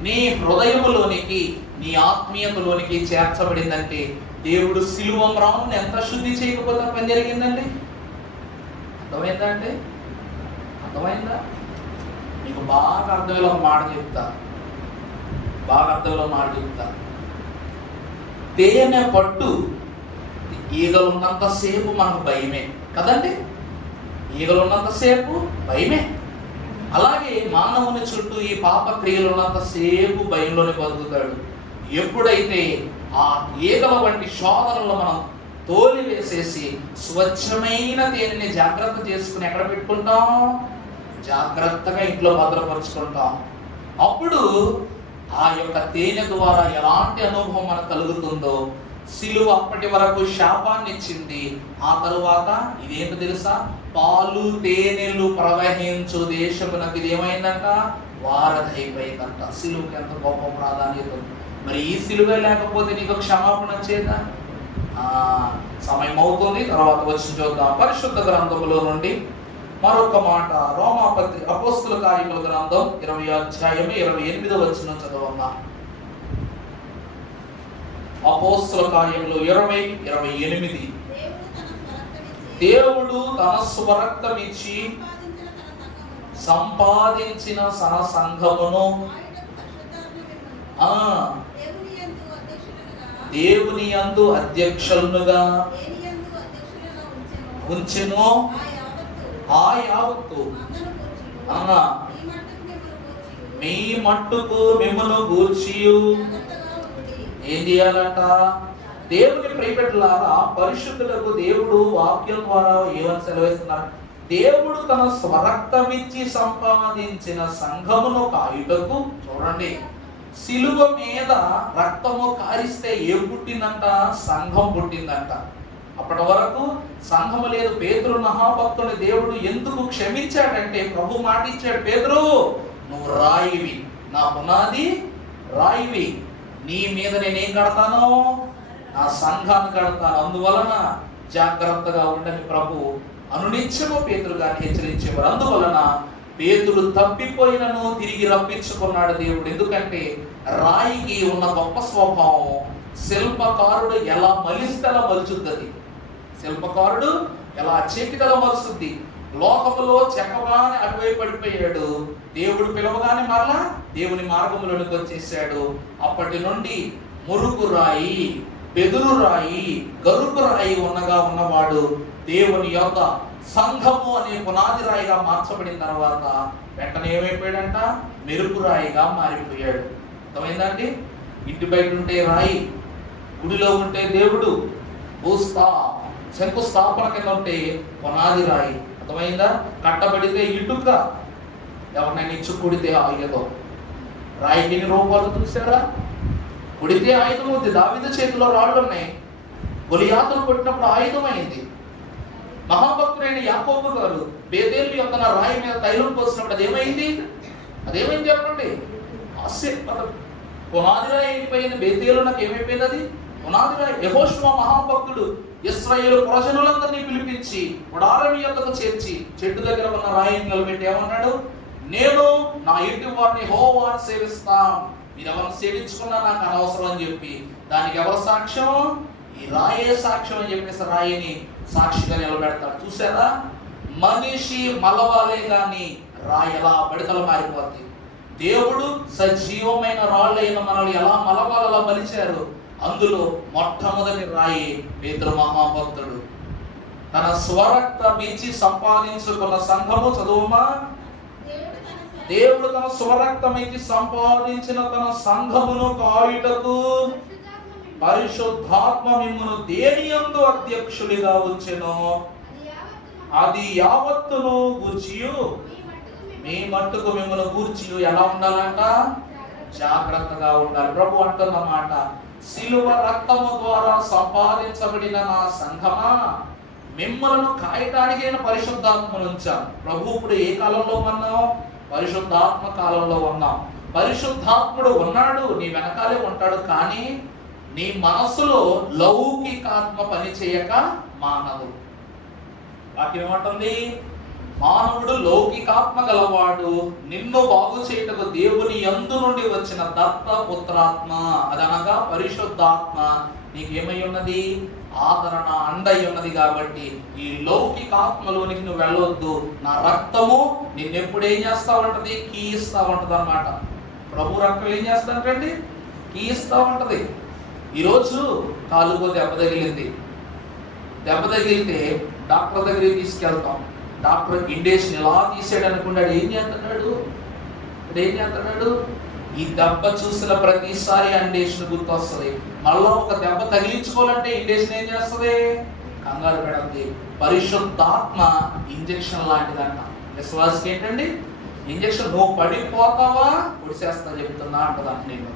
నీ హృదయములోనికి, నీ ఆత్మీయతలోనికి చేర్చబడిందంటే దేవుడు సిలువ మ్రాను ఎంత శుద్ధి చేయకపోతే పని జరిగిందండి. అర్థమైందా అండి? అర్థమైందా? నీకు బాగా అర్థమయ్యేలా ఒక మాట చెప్తా, బాగా అర్థమయ్యేలా మాట చెప్తా. తేనె పట్టు ఈగలున్నంత సేపు మనకు భయమే కదండి. ఈగలున్నంత సేపు భయమే. అలాగే మానవుని చుట్టూ ఈ పాప క్రియలు ఉన్నంత సేపు భయంలోనే బతుకుతాడు. ఎప్పుడైతే ఆ ఈగల వంటి శోధనలు మనం తోలి వేసేసి స్వచ్ఛమైన తేనెని జాగ్రత్త చేసుకుని ఎక్కడ పెట్టుకుంటాం? జాగ్రత్తగా ఇంట్లో భద్రపరుచుకుంటాం. అప్పుడు ఆ యొక్క తేనె ద్వారా ఎలాంటి అనుభవం మనకు కలుగుతుందో. సిలువ అప్పటి వరకు శాపాన్ని ఇచ్చింది. ఆ తరువాత ఇదేంటో తెలుసా? పాలు తేనెలు ప్రవహించు దేశమునకు ఇది ఏమైందంట? వారధి అయిపోయిందంట. సిలువకి ఎంత గొప్ప ప్రాధాన్యత. మరి ఈ సిలువే లేకపోతే నీకు క్షమాపణ వచ్చేదా? సమయం అవుతుంది, తర్వాత వచ్చి చూద్దాం. పరిశుద్ధ గ్రంథములో నుండి మరొక మాట. రోమాపత్రిక అపోస్తుల కార్యముల గ్రంథం 20వ అధ్యాయము 28వ వచనం చదవమ్మా. అపోస్తుల కార్యములు 20:28. దేవుడు తన స్వరక్తమిచ్చి సంపాదించిన తన సంఘమును దేవుని యందు అధ్యక్షులుగా ఉంచెను. ఆ యావత్తు మీ మట్టుకు మిమ్మల్ని గూర్చి ఏం చేయాలంట? దేవుని ప్రియబిడ్డలారా, పరిశుద్ధులకు దేవుడు వాక్యం ద్వారా ఏమని సెలవిస్తున్నారు? దేవుడు తన స్వరక్తమిచ్చి సంపాదించిన సంఘమును కాయుటకు. చూడండి, సిలువ మీద రక్తము కారిస్తే ఏం పుట్టిందంట? సంఘం పుట్టిందంట. అప్పటి వరకు సంఘము లేదు. పేతురు మహాభక్తుని దేవుడు ఎందుకు క్షమించాడంటే ప్రభు మాట ఇచ్చాడు, పేతురు నువ్వు రాయివి, నా పునాది రాయివి, నీ మీద నేనేం కడతాను? నా సంఘాన్ని కడతాను. అందువలన జాగ్రత్తగా ఉండని ప్రభు అనునిత్యము పేతురు గారిని హెచ్చరించేవారు. అందువలన పేతురు తప్పిపోయినను తిరిగి రప్పించుకున్నాడు దేవుడు. ఎందుకంటే రాయికి ఉన్న గొప్ప స్వభావం, శిల్పకారుడు ఎలా మలిస్తే అలా మలుచుద్ది. శిల్పకారుడు ఎలా చెక్కిదల మలుస్తుంది. లోకములో చెక్కగానే అటువైపు పడిపోయాడు. దేవుడు పిలవగానే మరలా దేవుని మార్గంలోనికి వచ్చేసాడు. అప్పటి నుండి మురుగు రాయి, బెదురు రాయి, గరుకు రాయి ఉన్నవాడు దేవుని యొక్క సంఘము అనే పునాది రాయిగా మార్చబడిన తర్వాత వెంటనే ఏమైపోయాడంట? మెరుపు రాయిగా మారిపోయాడు. అర్థమైందండి? ఇంటి బయట ఉంటే రాయి, గుడిలో ఉంటే దేవుడు. భూస్థా శంకుస్థాపన కింద ఉంటే పునాది రాయి. అర్థమైందా? కట్టబడితే ఇటుక, ఎవరినైనా ఇచ్చు కుడితే ఆయుధం. రాయికి ఎన్ని రూపాలు చూసారా? కుడితే ఆయుధం ఉంది. దావీదు చేతిలో రాళ్ళు ఉన్నాయి. గొలియాతును కొట్టినప్పుడు ఆయుధమైంది. మహాభక్తుడైన యాకోబు గారు బేతేలు యొక్క రాయి మీద తైలం పోసినప్పుడు అదేమైంది? అదేమైంది చెప్పండి? పునాది రాయి అయిపోయింది. బేతేలు నాకు ఏమైపోయింది? అది పునాది రాయి. యెహోషువ మహాభక్తుడు ఇశ్రాయేలు ప్రజలందరినీ పిలిపించి గుడారం యొద్దకు చేర్చి చెట్టు దగ్గర ఉన్న రాయిని నిలబెట్టి ఏమన్నాడు? నేను నా ఇంటి వారిని యెహోవాను సేవిస్తాం, మీరు ఎవరు సేవించుకున్నా నాకు అనవసరం అని చెప్పి దానికి ఎవరు సాక్ష్యం? ఈ రాయే సాక్ష్యం అని చెప్పేసి రాయిని సాక్షిగా నిలబెడతాడు. చూసారా? మనిషి మలవాలే గాని రాయి ఎలా బడికలు మారిపోద్ది. దేవుడు సజీవమైన రాళ్ళైన మనల్ని ఎలా మలవాలలా మలిచారు. అందులో మొట్టమొదటి రాయి పేతురు మహాభక్తుడు. తన స్వరక్తం ఇచ్చి సంపాదించుకున్న సంఘము, చదువుమా, దేవుడు తన స్వరక్తం ఇచ్చి సంపాదించిన తన సంఘమును కాయుటకు పరిశుద్ధాత్మ మిమ్మును దేని యందు అధ్యక్షులుగా ఉంచెను, అది యావత్తును గూర్చియు మీ మట్టుకు మిమ్మల్ని గూర్చియు ఎలా ఉండాలంట? జాగ్రత్తగా ఉండాలి. ప్రభు అంటున్నమాట, శిలువ రక్తము ద్వారా సంపాదించబడిన నా సంఘమా, మిమ్మల్ని కాయటానికి నేను పరిశుద్ధాత్మను ఉంచాను. ప్రభు ఇప్పుడు ఏ కాలంలో ఉన్నాం? పరిశుద్ధాత్మ కాలంలో ఉన్నాం. పరిశుద్ధాత్ముడు ఉన్నాడు, నీ వెనకాలే ఉంటాడు. కానీ నీ మనస్సులో లౌకికాత్మ పని చేయక మానదు. వాక్యం ఏమంటుంది? మానవుడు లౌకికాత్మ గలవాడు, నిన్ను బాగు చేయుటకు దేవుని యందు నుండి వచ్చిన దత్త పుత్రాత్మ, అదనగా పరిశుద్ధాత్మ నీకేమై ఉన్నది? ఆదరణ, అండై ఉన్నది. కాబట్టి ఈ లౌకికాత్మలోనికి నువ్వు వెళ్ళొద్దు. నా రక్తము నిన్నెప్పుడు ఏం చేస్తా ఉంటది? కీయిస్తా ఉంటది అన్నమాట. ప్రభు రక్తం ఏం చేస్తాంటండి? కీయిస్తా ఉంటది. ఈరోజు కాలుకో దెబ్బ తగిలింది. దెబ్బ తగిలితే డాక్టర్ దగ్గరికి తీసుకెళ్తాం. డాక్టర్ ఇండేషన్ ఎలా తీసాడు అనుకున్నాడు. ఏం చేస్తున్నాడు? ఈ దెబ్బ చూసిన ప్రతిసారి ఇండేషన్ గుర్తొస్తుంది. మళ్ళా ఒక దెబ్బ తగిలించుకోవాలంటే ఇండేషన్ ఏం చేస్తుంది? కంగారు పెడుతుంది. పరిశుద్ధాత్మ ఇంజెక్షన్ లాంటిదంట. విశ్వాసకి ఏంటండి? ఇంజెక్షన్. నువ్వు పడిపోతావా పొడిసేస్తా చెప్తున్నా అంటదంట. నేను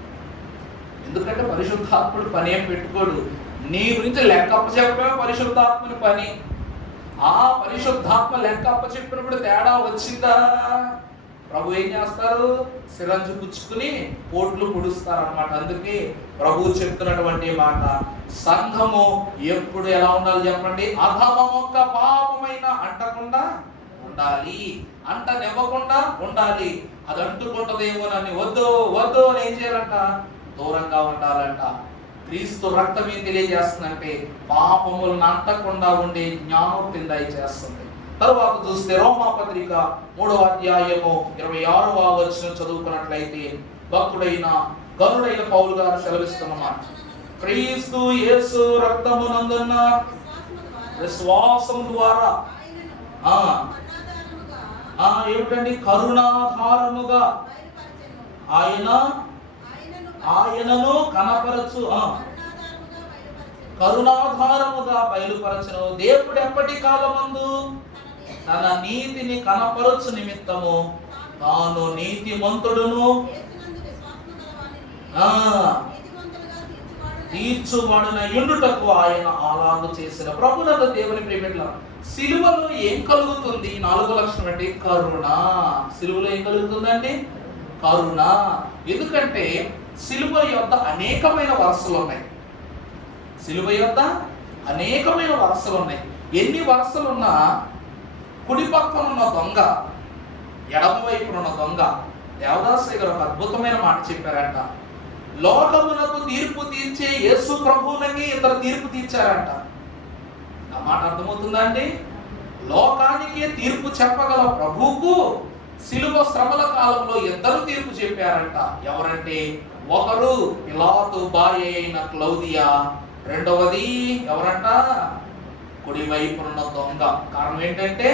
ఎందుకంటే పరిశుద్ధాత్ముడు పని ఏం పెట్టుకోడు. నీ గురించి లెక్కప్ప చెప్పే పరిశుద్ధాత్ముని పని. ఆ పరిశుద్ధాత్మ లెక్కప్ప చెప్పినప్పుడు తేడా వచ్చిందా? ప్రభు ఏం చేస్తారు? సిరంజు పుచ్చుకుని పోట్లు పొడుస్తారు అన్నమాట. అందుకే ప్రభు చెప్తున్నటువంటి మాట, సంఘము ఎప్పుడు ఎలా ఉండాలి చెప్పండి? అధమొక్క పాపమైన అంటకుండా ఉండాలి, అంటనివ్వకుండా ఉండాలి. అది అంటుకుంటదేమోనని వద్దు అని ఏం చేయాలంట? దూరంగా ఉండాలంట. క్రీస్తు రక్తం ఏం తెలియజేస్తుందంటే పాపములను అంటకుండా ఉండే జ్ఞానోక్తిని దయచేస్తుంది. తరువాత చూస్తే రోమాపత్రిక 3వ అధ్యాయము 26వ వచనం చదువుకున్నట్లయితే భక్తుడైన గనుడైన పౌలు గారు సెలవిస్తున్నమాట, క్రీస్తు యేసు రక్తమునందున్న విశ్వాసం ద్వారా ఏమిటండి? కరుణాధారముగా ఆయనను కనపరచు, కరుణాధారముగా బయలుపరచును. దేవుడు ఎప్పటి కాలమందు తన నీతిని కనపరచు నిమిత్తము తాను నీతిమంతుడును తీర్చువాడున యుండుటకు ఆయన అలాగు చేసిన. ప్రభునందు దేవుని ప్రియమిట్ల, సిలువలో ఏం కలుగుతుంది? 4వ లక్షణం అంటే కరుణ. సిలువలో ఏం కలుగుతుందండి? కరుణ. ఎందుకంటే సిలువ యొద్ద అనేకమైన వరుసలు ఉన్నాయి. సిలువ యొద్ద అనేకమైన వరుసలు ఉన్నాయి. ఎన్ని వరుసలున్నా కుడి పక్కన ఉన్న దొంగ, ఎడమ వైపున ఉన్న దొంగ, దేవదాసయ్య గారు ఒక అద్భుతమైన మాట చెప్పారంట. లోకమునకు తీర్పు తీర్చే యేసు ప్రభువులకి ఇద్దరు తీర్పు తీర్చారంట. ఆ మాట అర్థమవుతుందా అండి? లోకానికి తీర్పు చెప్పగల ప్రభువుకు సిలువ శ్రమల కాలంలో ఇద్దరు తీర్పు చెప్పారంట. ఎవరంటే, ఒకరు పిలాతు భార్య అయిన క్లౌదియా, రెండవది ఎవరంట? కుడి వైపున్న దొంగ. కారణం ఏంటంటే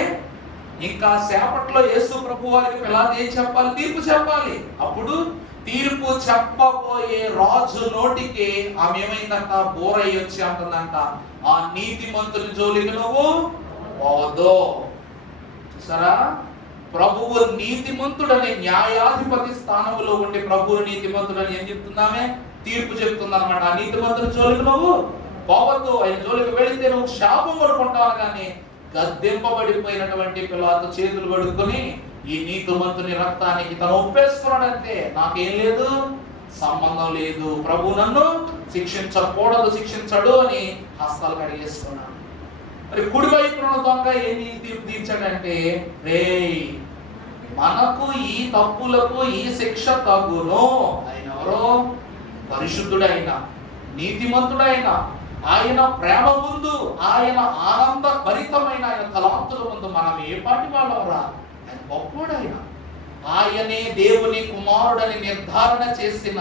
ఇంకా సేపట్లో యేసు ప్రభు వారికి పిలాతు ఏం చెప్పాలి? తీర్పు చెప్పాలి. అప్పుడు తీర్పు చెప్పబోయే రాజు నోటికి ఆమె ఏమైందంట, బోరయ్య వచ్చి అంటుందంట, ఆ నీతిమంతుని జోలికి నువ్వు పోవద్దు. చూసారా, ప్రభువు నీతిమంతుడని న్యాయాధిపతి స్థానంలో ఉండి ప్రభువు నీతిమంతుడని ఏం చెప్తుందామే, తీర్పు చెప్తుందన్నమాట. ఆ నీతిమంతుని జోలికి నువ్వు పోవద్దు, ఆయన జోలికి వెళితే నువ్వు శాపం పడుకుంటావు. కానీ గద్దెంపబడిపోయినటువంటి పిలాతు చేతులు కడుక్కొని ఈ నీతిమంతుని రక్తానికి తను ఒప్పేసుకున్నాడంటే నాకేం లేదు, సంబంధం లేదు, ప్రభు నన్ను శిక్షించకూడదు, శిక్షించడు అని హస్తాలు కడిగేసుకున్నాడు. మరి కుడివైపున దొంగ ఏమి తీర్పు తీర్చాడంటే, రేయ్ మనకు ఈ తప్పులకు ఈ శిక్ష తగును. ఆయన ఎవరో, పరిశుద్ధుడైన నీతిమంతుడైన ఆయన ప్రేమ ముందు, ఆయన ఆనంద భరితమైన ఆయన తలాంతుల ముందు మనం ఏ పాటి వాళ్ళవరా, ఆయన గొప్పోడైన, ఆయనే దేవుని కుమారుడని నిర్ధారణ చేసిన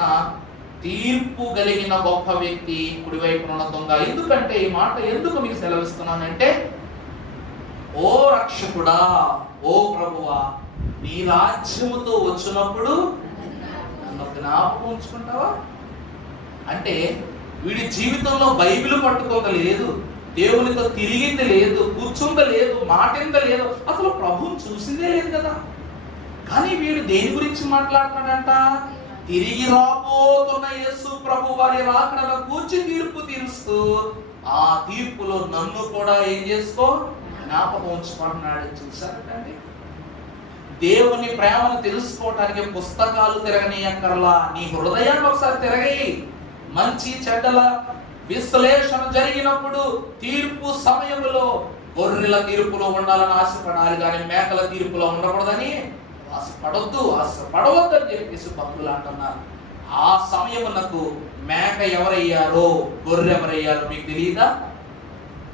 తీర్పు కలిగిన గొప్ప వ్యక్తి కుడివైపున ఉన్న దొంగ. ఎందుకంటే ఈ మాట ఎందుకు మీకు సెలవిస్తున్నానంటే, ఓ రక్షకుడా, ఓ ప్రభువా, నీ రాజ్యముతో వచ్చినప్పుడు నన్ను జ్ఞాపకం ఉంచుకుంటావా? అంటే వీడి జీవితంలో బైబిల్ పట్టుకోక లేదు, దేవునితో తిరిగింది లేదు, కూర్చుంది లేదు, మాటింది లేదు, అసలు ప్రభువుని చూసిందే లేదు కదా. కానీ వీడు దేని గురించి మాట్లాడుతున్నాడంట, తిరిగి రాబోతున్న యేసు ప్రభు వారి రాకడను గూర్చి తీర్పు తీరుస్తూ ఆ తీర్పులో నన్ను కూడా ఏం చేసుకో, జ్ఞాపకం ఉంచుకుంటున్నాడు. చూసారండి, దేవుని ప్రేమను తెలుసుకోవటానికి పుస్తకాలు తిరగనీయక్కర్లా, నీ హృదయాన్ని ఒకసారి తిరగయి. మంచి చెడ్డల విశ్లేషణ జరిగినప్పుడు తీర్పు సమయంలో గొర్రెల తీర్పులో ఉండాలని ఆశపడాలి, కానీ మేకల తీర్పులో ఉండకూడదని ఆశపడొద్దు, ఆశపడవద్దని చెప్పేసి భక్తులు అంటున్నారు. ఆ సమయమునకు మేక ఎవరయ్యారో, గొర్రె ఎవరయ్యారో మీకు తెలియదా?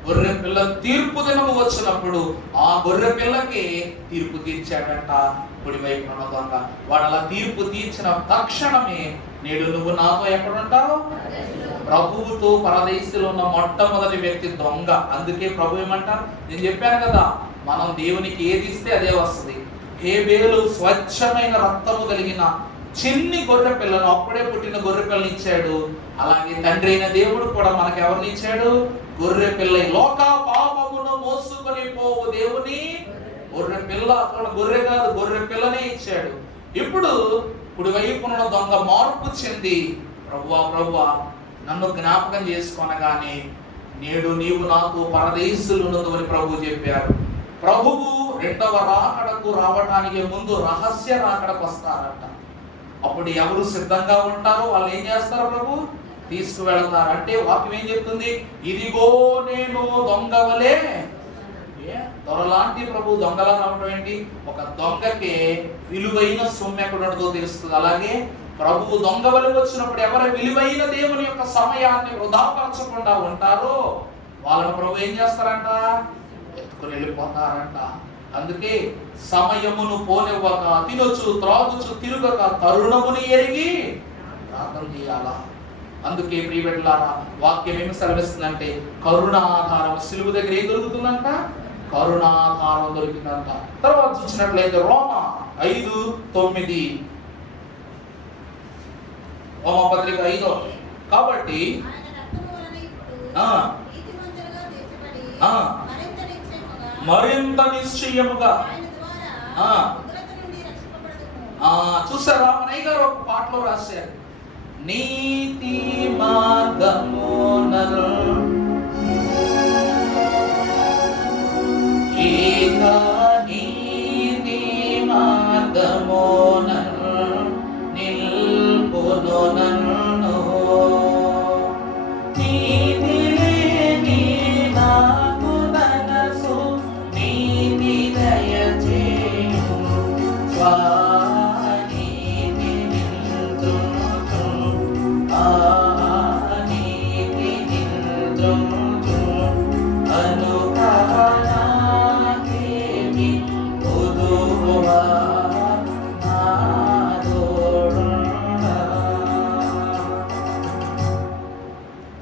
గొర్రె పిల్ల తీర్పు దినము వచ్చినప్పుడు ఆ గొర్రె పిల్లకి తీర్పు తీర్చాడంట కుడివైపున ఉన్న దొంగ. వాడు అలా తీర్పు తీర్చిన తక్షణమే నేడు నువ్వు నాతో ఎక్కడుంటావు, ప్రభువుతో పరదేశంలో ఉన్న మొట్టమొదటి వ్యక్తి దొంగ. అందుకే ప్రభు ఏమంటారు, నేను చెప్పాను కదా, మనం దేవునికి ఏది ఇస్తే అదే వస్తుంది. హేబేలు స్వచ్ఛమైన రక్తము కలిగిన చిన్ని గొర్రె పిల్లను, అప్పుడే పుట్టిన గొర్రె పిల్లని ఇచ్చాడు. అలాగే తండ్రి అయిన దేవుడు కూడా మనకు ఎవరిని ఇచ్చాడు, గొర్రె పిల్ల. లోక పాపమును మోసుకొని పోవు దేవుని గొర్రె పిల్ల. అక్కడ గొర్రె కాదు, గొర్రె పిల్లనే ఇచ్చాడు. ఇప్పుడు కుడివైపున దొంగ మార్పు చెంది, ప్రభువా ప్రభువా నన్ను జ్ఞాపకం చేసుకోనగానే నేడు నీవు నాకు పరదేశులున్నదు అని ప్రభు చెప్పారు. ప్రభువు రెండవ రాకడకు రావడానికి ముందు రహస్య రాకడకు వస్తారంట. అప్పుడు ఎవరు సిద్ధంగా ఉంటారో వాళ్ళు ఏం చేస్తారు, ప్రభు తీసుకువెళతారు. అంటే వాక్యం ఏం చెప్తుంది, ఇదిగో నేను దొంగవలే. దొరలాంటి ప్రభు దొంగలా రావడం ఏంటి? ఒక దొంగకి విలువైన సొమ్ము ఎక్కడుంటుందో తెలుస్తుంది. అలాగే ప్రభువు దొంగవలి వచ్చినప్పుడు ఎవరు విలువైన దేవుని యొక్క సమయాన్ని వృధాపరచకుండా ఉంటారో వాళ్ళని ప్రభు ఏం చేస్తారంట, ఎత్తుకుని వెళ్ళిపోతారంట. అందుకే సమయమును పోనివ్వక, తినొచ్చు త్రాగుచు తిరుగక, తరుణముని ఎరిగి ప్రార్థన చేయాలా. అందుకే ప్రియబిడ్డలారా, వాక్యం ఏమి సెలవిస్తుందంటే, కరుణాధారం సిలువ దగ్గర ఏం దొరుకుతుందంట, కరుణాధారం దొరికిందంట. తర్వాత చూసినట్లయితే రోమా 5:9, రోమపత్రిక 5. కాబట్టి మరింత నిశ్చయముగా చూసారా, మనయ్య గారు ఒక పాటలో రాశారు, నీతి మార్గమునను నీతి మార్గమునను నిల్పును నన్ను, నీతి లేని నాకు మనసు నీతి దయచేయు, స్వానీతి నిల్తును నీతి నిల్తును అనుకానాకేమి ఉదువా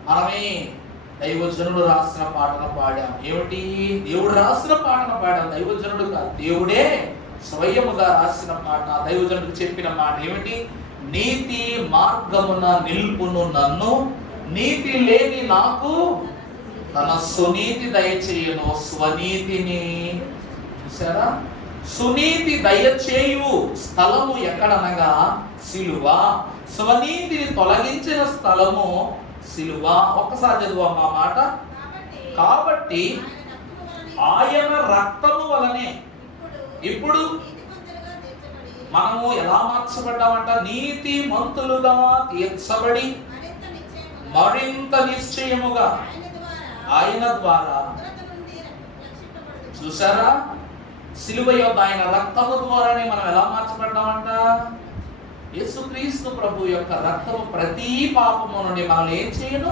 మనమే దైవజనుడు రాసిన పాటను పాడాం. ఏమిటి? దేవుడు రాసిన పాటను పాడాం, దైవజనుడు కాదు, దేవుడే స్వయముగా రాసిన పాట. దైవజనుడికి చెప్పిన మాట ఏమిటి? నీతి మార్గమున నిల్పును నన్ను, నీతి లేని నాకు తన సునీతి దయచేయును. స్వనీతిని చూసారా? సునీతి దయచేయు స్థలము ఎక్కడనగా సిలువ. స్వనీతిని తొలగించిన స్థలము సిలువ. ఒక్కసారి చదువు ఆ మాట. కాబట్టి ఆయన రక్తము వలనే ఇప్పుడు మనము ఎలా మార్చబడ్డామంట? నీతి మంతులుగా తీర్చబడి మరింత నిశ్చయముగా ఆయన ద్వారా. చూసారా? సిలువ యొక్క ఆయన రక్తము ద్వారానే మనం ఎలా మార్చబడ్డామంట? యేసుక్రీస్తు ప్రభు యొక్క రక్తము ప్రతి పాపము నుండి మనం ఏం చేయను?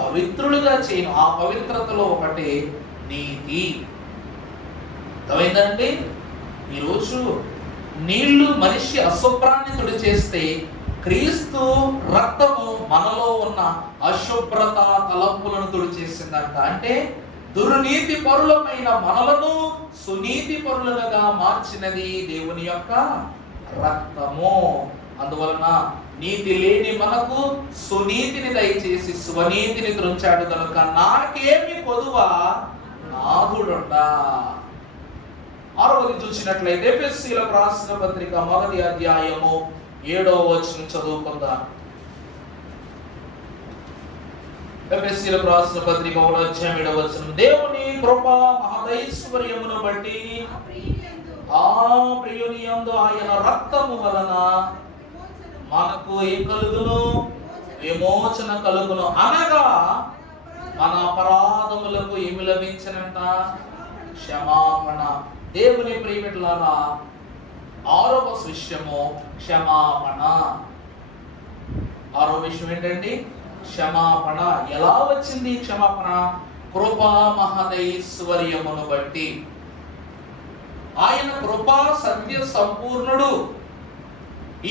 పవిత్రులుగా చేయను. ఆ పవిత్రతలో ఒకటి నీతి. అర్థమైందండి? ఈరోజు నీళ్లు మనిషి అశుభ్రాన్ని తుడి చేస్తే క్రీస్తు రక్తము మనలో ఉన్న అశుభ్రత తలంపులను తుడి చేసిందంట. అంటే దుర్నీతి పరులమైన మనలను సునీతి పరులుగా మార్చినది దేవుని యొక్క రక్తము. అందువలన నీతి లేని మనకు సునీతిని దయచేసి స్వనీతిని త్రుంచాడు కనుక నాకేమి కొదువా నాథుడుండా. 6వది చూసినట్లయితే ఎఫెసీయులకు రాసిన పత్రిక 1వ అధ్యాయము 7వ వచనం చదువుకుందాం. ఎఫెసీయులకు రాసిన పత్రిక 1వ అధ్యాయం 7వ వచనం. దేవుని కృపా మహదైశ్వర్యమును బట్టి ఆ ప్రియుని యందు ఆయన రక్తము వలన మనకు ఏం కలుగును? విమోచన కలుగును. అనగా మన అపరాధములకు ఏమి లభించనంట? క్షమాపణ. దేవుని ప్రియమిత్రులారా, 6వ విషయము క్షమాపణ. 6వ విషయం ఏంటండి? క్షమాపణ. ఎలా వచ్చింది క్షమాపణ? కృపా మహదైశ్వర్యమును బట్టి. ఆయన కృపా సత్య సంపూర్ణుడు.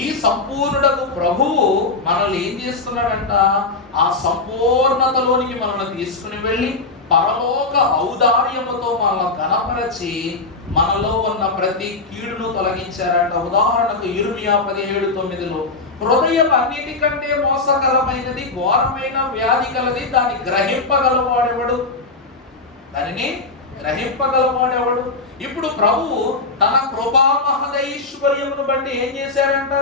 ఈ సంపూర్ణుడకు ప్రభువు మనల్ని ఏం చేస్తున్నాడంట? ఆ సంపూర్ణతలోనికి మనల్ని తీసుకుని వెళ్ళి పరలోక ఔదార్యముతో మనల్ని ఘనపరచి మనలో ఉన్న ప్రతి కీడును తొలగించారంట. ఉదాహరణకు ఇర్మియా 17:9 హృదయం అన్నిటికంటే మోసకరమైనది, ఘోరమైన వ్యాధి కలది, దాన్ని గ్రహింపగలవాడెవడు? దానిని గ్రహింపగలవాడెవడు? ఇప్పుడు ప్రభువు తన కృపా మహదైశ్వర్యమును బట్టి ఏం చేశారంట?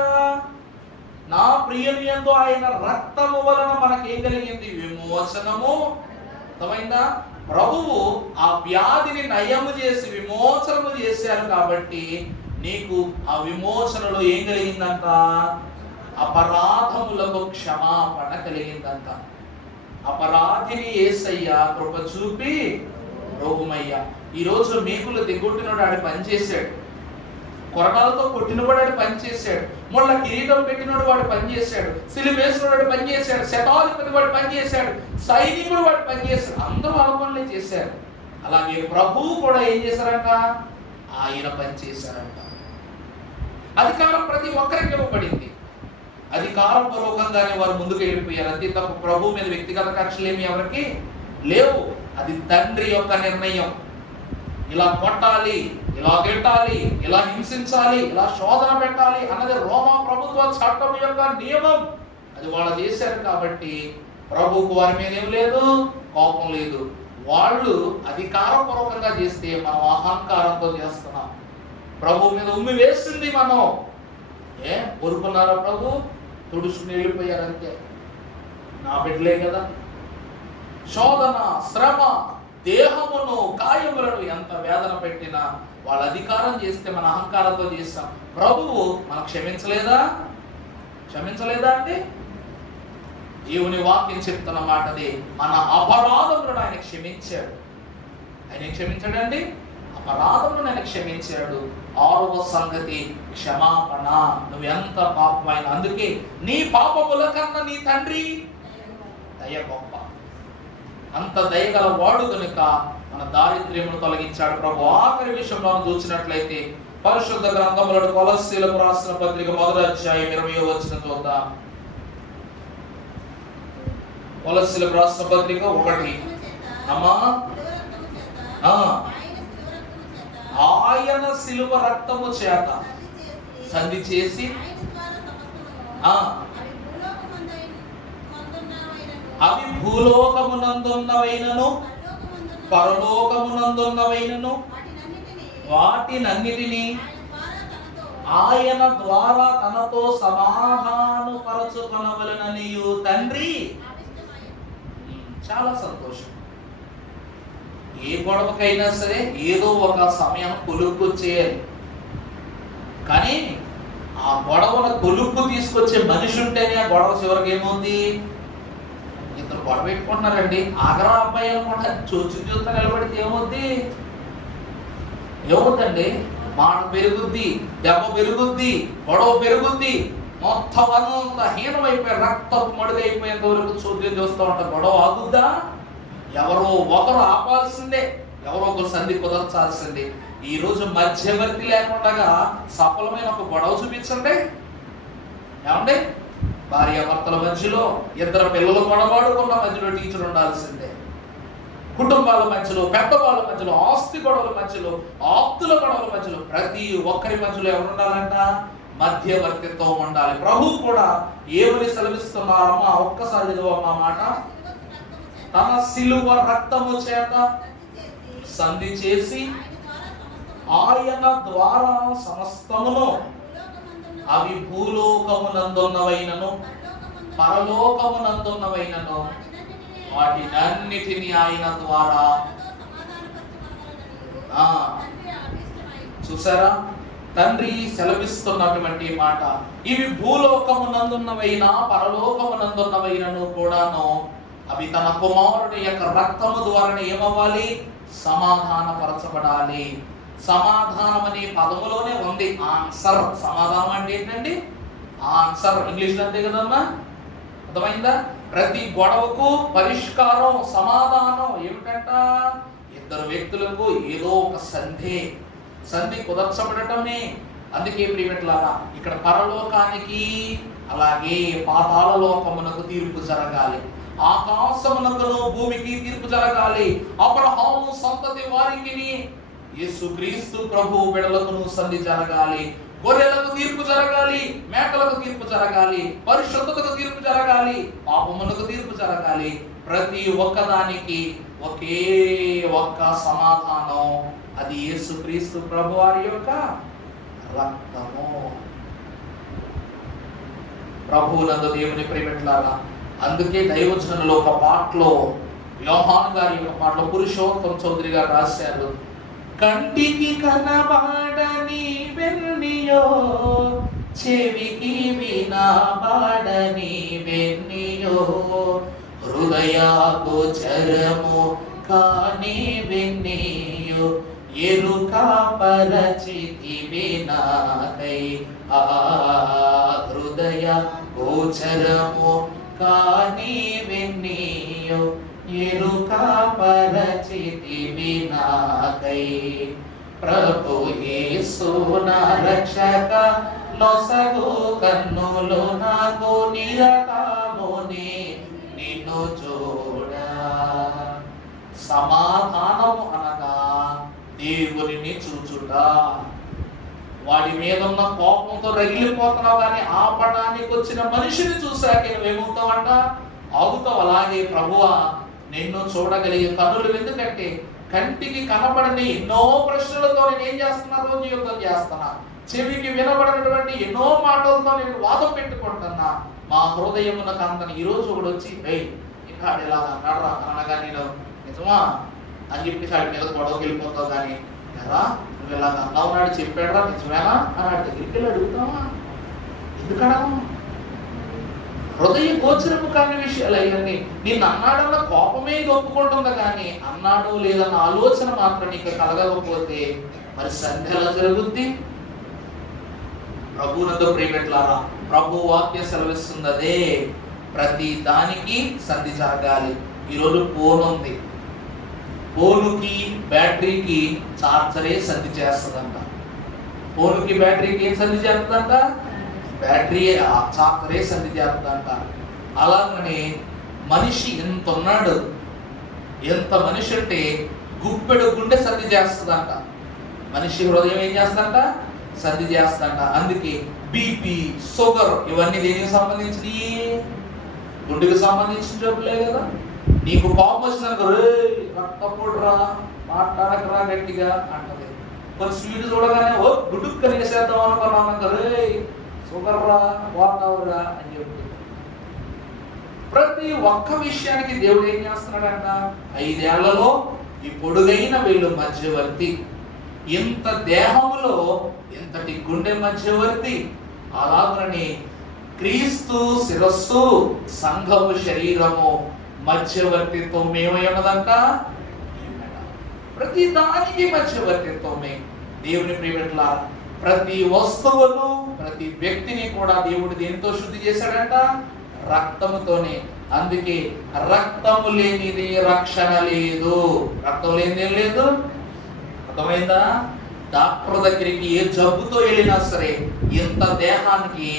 నా ప్రియుని యందు ఆయన రక్తము వలన మనకేం కలిగింది? విమోచనము. అర్థమైందా? ప్రభువు ఆ వ్యాధిని నయము చేసి విమోచనము చేశారు కాబట్టి నీకు ఆ విమోచనలో ఏం కలిగిందంట? అపరాధములకు క్షమాపణ కలిగిందంట. అపరాధిని యేసయ్య కృప చూపి రోగుమయ్యా. ఈరోజు మేకులు దిగొట్టినోడు ఆడి పని చేశాడు, కొరడాలతో కొట్టినవాడు ఆడు పని చేశాడు, ముళ్ళ కిరీటం పెట్టినోడు వాడు పని చేశాడు, సిలువేసినోడు పని చేశాడు, శతాధిపతి వాడు పని చేశాడు, సైనికుడు వాడు పని చేశాడు. అందరూ వాళ్ళ పనులే చేశారు. అలాగే ప్రభువు కూడా ఏం చేశారంట? ఆయన పని చేశారంట. అధికారం ప్రతి ఒక్కరికి ఇవ్వబడింది. అధికారం పూర్వకంగానే వారు ముందుకు వెళ్ళిపోయారు. అంతే తప్ప ప్రభు మీద వ్యక్తిగత కక్షలు ఏమి ఎవరికి లేవు. అది తండ్రి యొక్క నిర్ణయం. ఇలా కొట్టాలి, ఇలా గెట్టాలి, ఇలా హింసించాలి, ఇలా శోధన పెట్టాలి అన్నది రోమా ప్రభుత్వ చట్టం యొక్క నియమం. అది వాళ్ళు చేశారు కాబట్టి ప్రభువుకు వారి మీద ఏం లేదు, కోపం లేదు. వాళ్ళు అధికారపూర్వకంగా చేస్తే మనం అహంకారంతో చేస్తున్నాం. ప్రభు మీద ఉమ్మి వేస్తుంది మనం. ఊరుకున్నారా? ప్రభు తుడుచుకుని వెళ్ళిపోయారు. అంతే, నా బిడ్డలే కదా. శోధన, శ్రమ, దేహమును, కాయములను ఎంత వేదన పెట్టినా వాళ్ళ అధికారం చేస్తే మన అహంకారంతో చేస్తాం. ప్రభువు మనం క్షమించలేదా? క్షమించలేదా అండి? దేవుని వాక్యం చెప్తున్న మాటది. మన అపరాధములను ఆయన క్షమించాడు. ఆయన క్షమించాడండి, అపరాధములను ఆయన క్షమించాడు. 6వ సంగతి క్షమాపణ. నువ్వెంత పాపమైన, అందుకే నీ పాపముల కన్నా నీ తండ్రి దయ గొప్ప. అంత దయగల వాడు కనుక మన దారిద్ర్యమును తొలగించాడు ప్రభు. ఆఖరి విషయంలో చూసినట్లయితే పరిశుద్ధ గ్రంథములో కొలస్సీలకు రాసిన పత్రిక 1వ అధ్యాయం 20వ వచనం చూద్దాం. కొలస్సీలకు రాసిన పత్రిక 1. అమ్మా, ఆయన సిలువ రక్తము చేత సంధి చేసి అవి భూలోకమునందున్నవైనను పరలోకమునందున్నవైనను వాటినన్నిటినీ ఆయన ద్వారా తనతో సమాధానపరచుకొనవలెననియు తండ్రి. చాలా సంతోషం. ఏ గొడవకైనా సరే ఏదో ఒక సమయం కొలుక్కు చేయాలి, కానీ ఆ గొడవను కొలుక్కు తీసుకొచ్చే మనిషి ఉంటేనే ఆ గొడవ చివరికి ఏమవుతుంది? ఇద్దరు గొడవ పెట్టుకుంటున్నారండి, ఆగరా అబ్బాయి అనుకుంటా, చూస్తా నిలబడితే ఏమవుతుందండి? మాట పెరుగుద్ది, దెబ్బ పెరుగుద్ది, గొడవ పెరుగుద్ది, మొత్తం అంతా హీనమైపోయి రక్తపు మడుగైపోయేంత వరకు చూద్యం చూస్తూ ఉంటారు. గొడవ ఆగుద్దా? ఎవరో ఒకరు ఆపాల్సిందే, ఎవరో ఒకరు సంధి కుదర్చాల్సిందే. ఈ రోజు మధ్యవర్తి లేకుండా సఫలమైన ఒక గొడవ చూపించండి. ఏమండి? భార్యాభర్తల మధ్యలో, ఇద్దరు పిల్లలు గొడవాడుకున్న మధ్యలో టీచర్ ఉండాల్సిందే. కుటుంబాల మధ్యలో, పెద్దవాళ్ళ మధ్యలో, ఆస్తి గొడవల మధ్యలో, ఆప్తుల గొడవల మధ్యలో, ప్రతి ఒక్కరి మధ్యలో ఎవరు ఉండాలంట? మధ్యవర్తిత్వం ఉండాలి. ప్రభు కూడా ఏమని సెలవిస్తున్నారమ్మా? ఒక్కసారి చదువమ్మా మాట. తన సిలువ రక్తము చేత సంధి చేసి ఆయన ద్వారా సమస్తమును, అవి భూలోకమునందున్నవైనను పరలోకమునందున్నవైనను, వాటినన్నిటిని ఆయన ద్వారా. చూసారా? తండ్రి సెలవిస్తున్నటువంటి మాట. ఇవి భూలోకమునందున్నవైనా పరలోకమునందున్నవైనను కూడాను, అవి తన కుమారుని యొక్క రక్తము ద్వారా ఏమవ్వాలి? సమాధానపరచబడాలి. సమాధానం అనే పదములోనే ఉంది ఆన్సర్. సమాధానం అంటే ఏంటండి? ఆన్సర్. ఇంగ్లీష్లో అంతే కదమ్మా, అర్థమైందా? ప్రతి గొడవకు పరిష్కారం, సమాధానం ఏమిటంట? ఇద్దరు వ్యక్తులకు ఏదో ఒక సంధి కుదర్చబడటమే. అందుకే ప్రియమిత్రులారా, ఇక్కడ పరలోకానికి అలాగే పాతాళ లోకమునకు తీర్పు జరగాలి, ఆకాశమునకును భూమికి తీర్పు జరగాలి. అబ్రహాము సంతతి వారికి యేసుక్రీస్తు ప్రభు బిడ్డలకును సంధి జరగాలి. గొర్రెలకు తీర్పు జరగాలి, మేకలకు తీర్పు జరగాలి, పరిశుద్ధతకు తీర్పు జరగాలి, పాపములకు తీర్పు జరగాలి. ప్రతి ఒక్కదానికి ఒకే ఒక్క సమాధానం, అది యేసుక్రీస్తు ప్రభు వారి యొక్క రక్తము. ప్రభువునందు దేవుని ప్రియమిత్రులారా, అందుకే దైవజనులలో ఒక పాటలో, యోహాను గారి యొక్క పాటలో పురుషోత్తమ చౌదరి గారు రాశారు, కంటికి కనబడని వెన్నియో, చెవికి వినబడని వెన్నియో, హృదయ గోచరము కాని వెన్నియో, ఎరుక పరచితివి నాకై. ఆ హృదయ గోచరము కాని వెన్నియో, ఎరుక పరచితివి నాకై. ప్రభు యేసు నా రక్షక, నొసగు కన్నులు నాకు నిరతముని నిన్ను చూడ. సమాధానము అనగా దేవుని చూచుట. వాడి మీద ఉన్న కోపంతో రగిలిపోతున్నావు, కానీ ఆపడానికి వచ్చిన మనిషిని చూశాక నువ్వేమవుతావంట? ఆగుతావు. అలాగే ప్రభువా, నిన్ను చూడగలిగే కన్నులు, ఎందుకంటే కంటికి కనబడని ఎన్నో ప్రశ్నలతో నేను ఏం చేస్తున్నా? రోజు యుద్ధం చేస్తున్నా. చెవికి వినబడినటువంటి ఎన్నో మాటలతో నేను వాదం పెట్టుకుంటున్నా. మా హృదయమునకు అందని ఈ రోజు ఒకడు వచ్చి, ఇంకా ఇలా అన్నాడు అనగా నేను నిజమా అని చెప్పి వాడి మీద గొడవకి వెళ్ళిపోతావు. కానీ ఎరా నువ్వు ఇలా అన్నావు నాడు చెప్పాడరా, నిజమేనా అని వాడి దగ్గరికి వెళ్ళి అడుగుతావా? ఎందుకనగా హృదయ గోచరము కాని విషయాలు అవన్నీ. నిన్ను అన్నాడన్న కోపమే ఒప్పుకుంటుంది, కానీ అన్నాడు లేదన్న ఆలోచన మాత్రం నీకు కలగకపోతే మరి సంధి ఎలా జరుగుద్ది? ప్రభువునందు ప్రియమిత్రులారా, ప్రభు వాక్య సెలవిస్తుంది అదే, ప్రతి దానికి సంధి జరగాలి. ఈరోజు ఫోన్ ఉంది, ఫోనుకి బ్యాటరీకి చార్జరే సంధి చేస్తుందంట. ఫోనుకి బ్యాటరీకి ఏం సంధి చేస్తుందంట? బ్యాటరీ చార్జరే సంధి చేస్తుందంట. అలాగనే మనిషి ఎంత ఉన్నాడు, ఎంత మనిషి అంటే గుప్పెడు గుండె సంధి చేస్తుందంట. మనిషి హృదయం ఏం చేస్తుందంట? సంధి చేస్తాంట. అందుకే బీపీ, షుగర్ ఇవన్నీ దేనికి సంబంధించినవి? గుండెకి సంబంధించిన జబ్బులే కదా. నీకు పాపం వచ్చినాక రే రక్తపోడురా, మాట్లాడకరా గట్టిగా అంటది. కొన్ని స్వీట్ చూడగానే ఓ గుడుక్కని వేసేద్దాం అనుకున్నాక రే షుగర్ రా, వాతావరా అని చెప్పి ప్రతి ఒక్క విషయానికి దేవుడు ఏం చేస్తున్నాడంట? 5 ఏళ్లలో ఈ పొడుగైన వీళ్ళు మధ్యవర్తి, ఇంత దేహములో ఇంతటి గుండె మధ్యవర్తి. అలాగని క్రీస్తు శిరస్సు, సంఘము శరీరము మధ్యవర్తిత్వం ఏమై ఉన్నదంట? ప్రతి దానికి మధ్యవర్తిత్వమే. దేవుని ప్రియమిట్ల ప్రతి వస్తువును, ప్రతి వ్యక్తిని కూడా దేవుడు దేనితో శుద్ధి చేశాడంట? రక్తముతోనే. అందుకే రక్తము లేనిది రక్షణ లేదు. రక్తం లేనిదేం లేదు. అర్థమైందా? డాక్టర్ దగ్గరికి ఏ జబ్బుతో వెళ్ళినా సరే ఇంత దేహానికి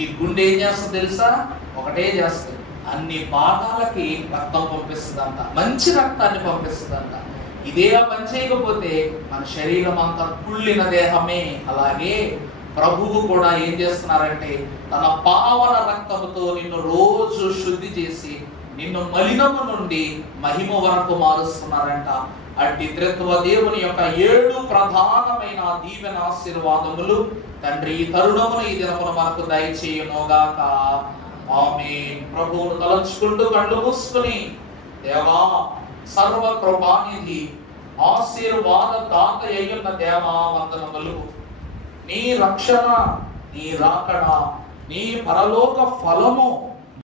ఈ గుండె ఏం చేస్తుంది తెలుసా? ఒకటే చేస్తుంది, అన్ని భాగాలకి రక్తం పంపిస్తుందంట, మంచి రక్తాన్ని పంపిస్తుందంట. ఇదే పని చేయకపోతే మన శరీరం అంతా కుళ్ళిన దేహమే. అలాగే ప్రభువు కూడా ఏం చేస్తున్నారంటే తన పావన రక్తముతో నిన్ను రోజు శుద్ధి చేసి నిన్ను మలినము నుండి మహిమ వరకు మారుస్తున్నారంట. అట్టి త్రిత్వ దేవుని యొక్క 7 ప్రధానమైన దీవెన ఆశీర్వాదములు తండ్రి ఈ తరుణమును ఈ దినమును మనకు దయచేయునుగాక. ఆమేన్. ప్రభువును తలంచుకుంటూ కళ్ళు మూసుకుని, దేవా సర్వ కృపానిధి ఆశీర్వాద దాత అయ్యున్న దేవా వందనములు. నీ రక్షణ, నీ రాకడ, నీ పరలోక ఫలము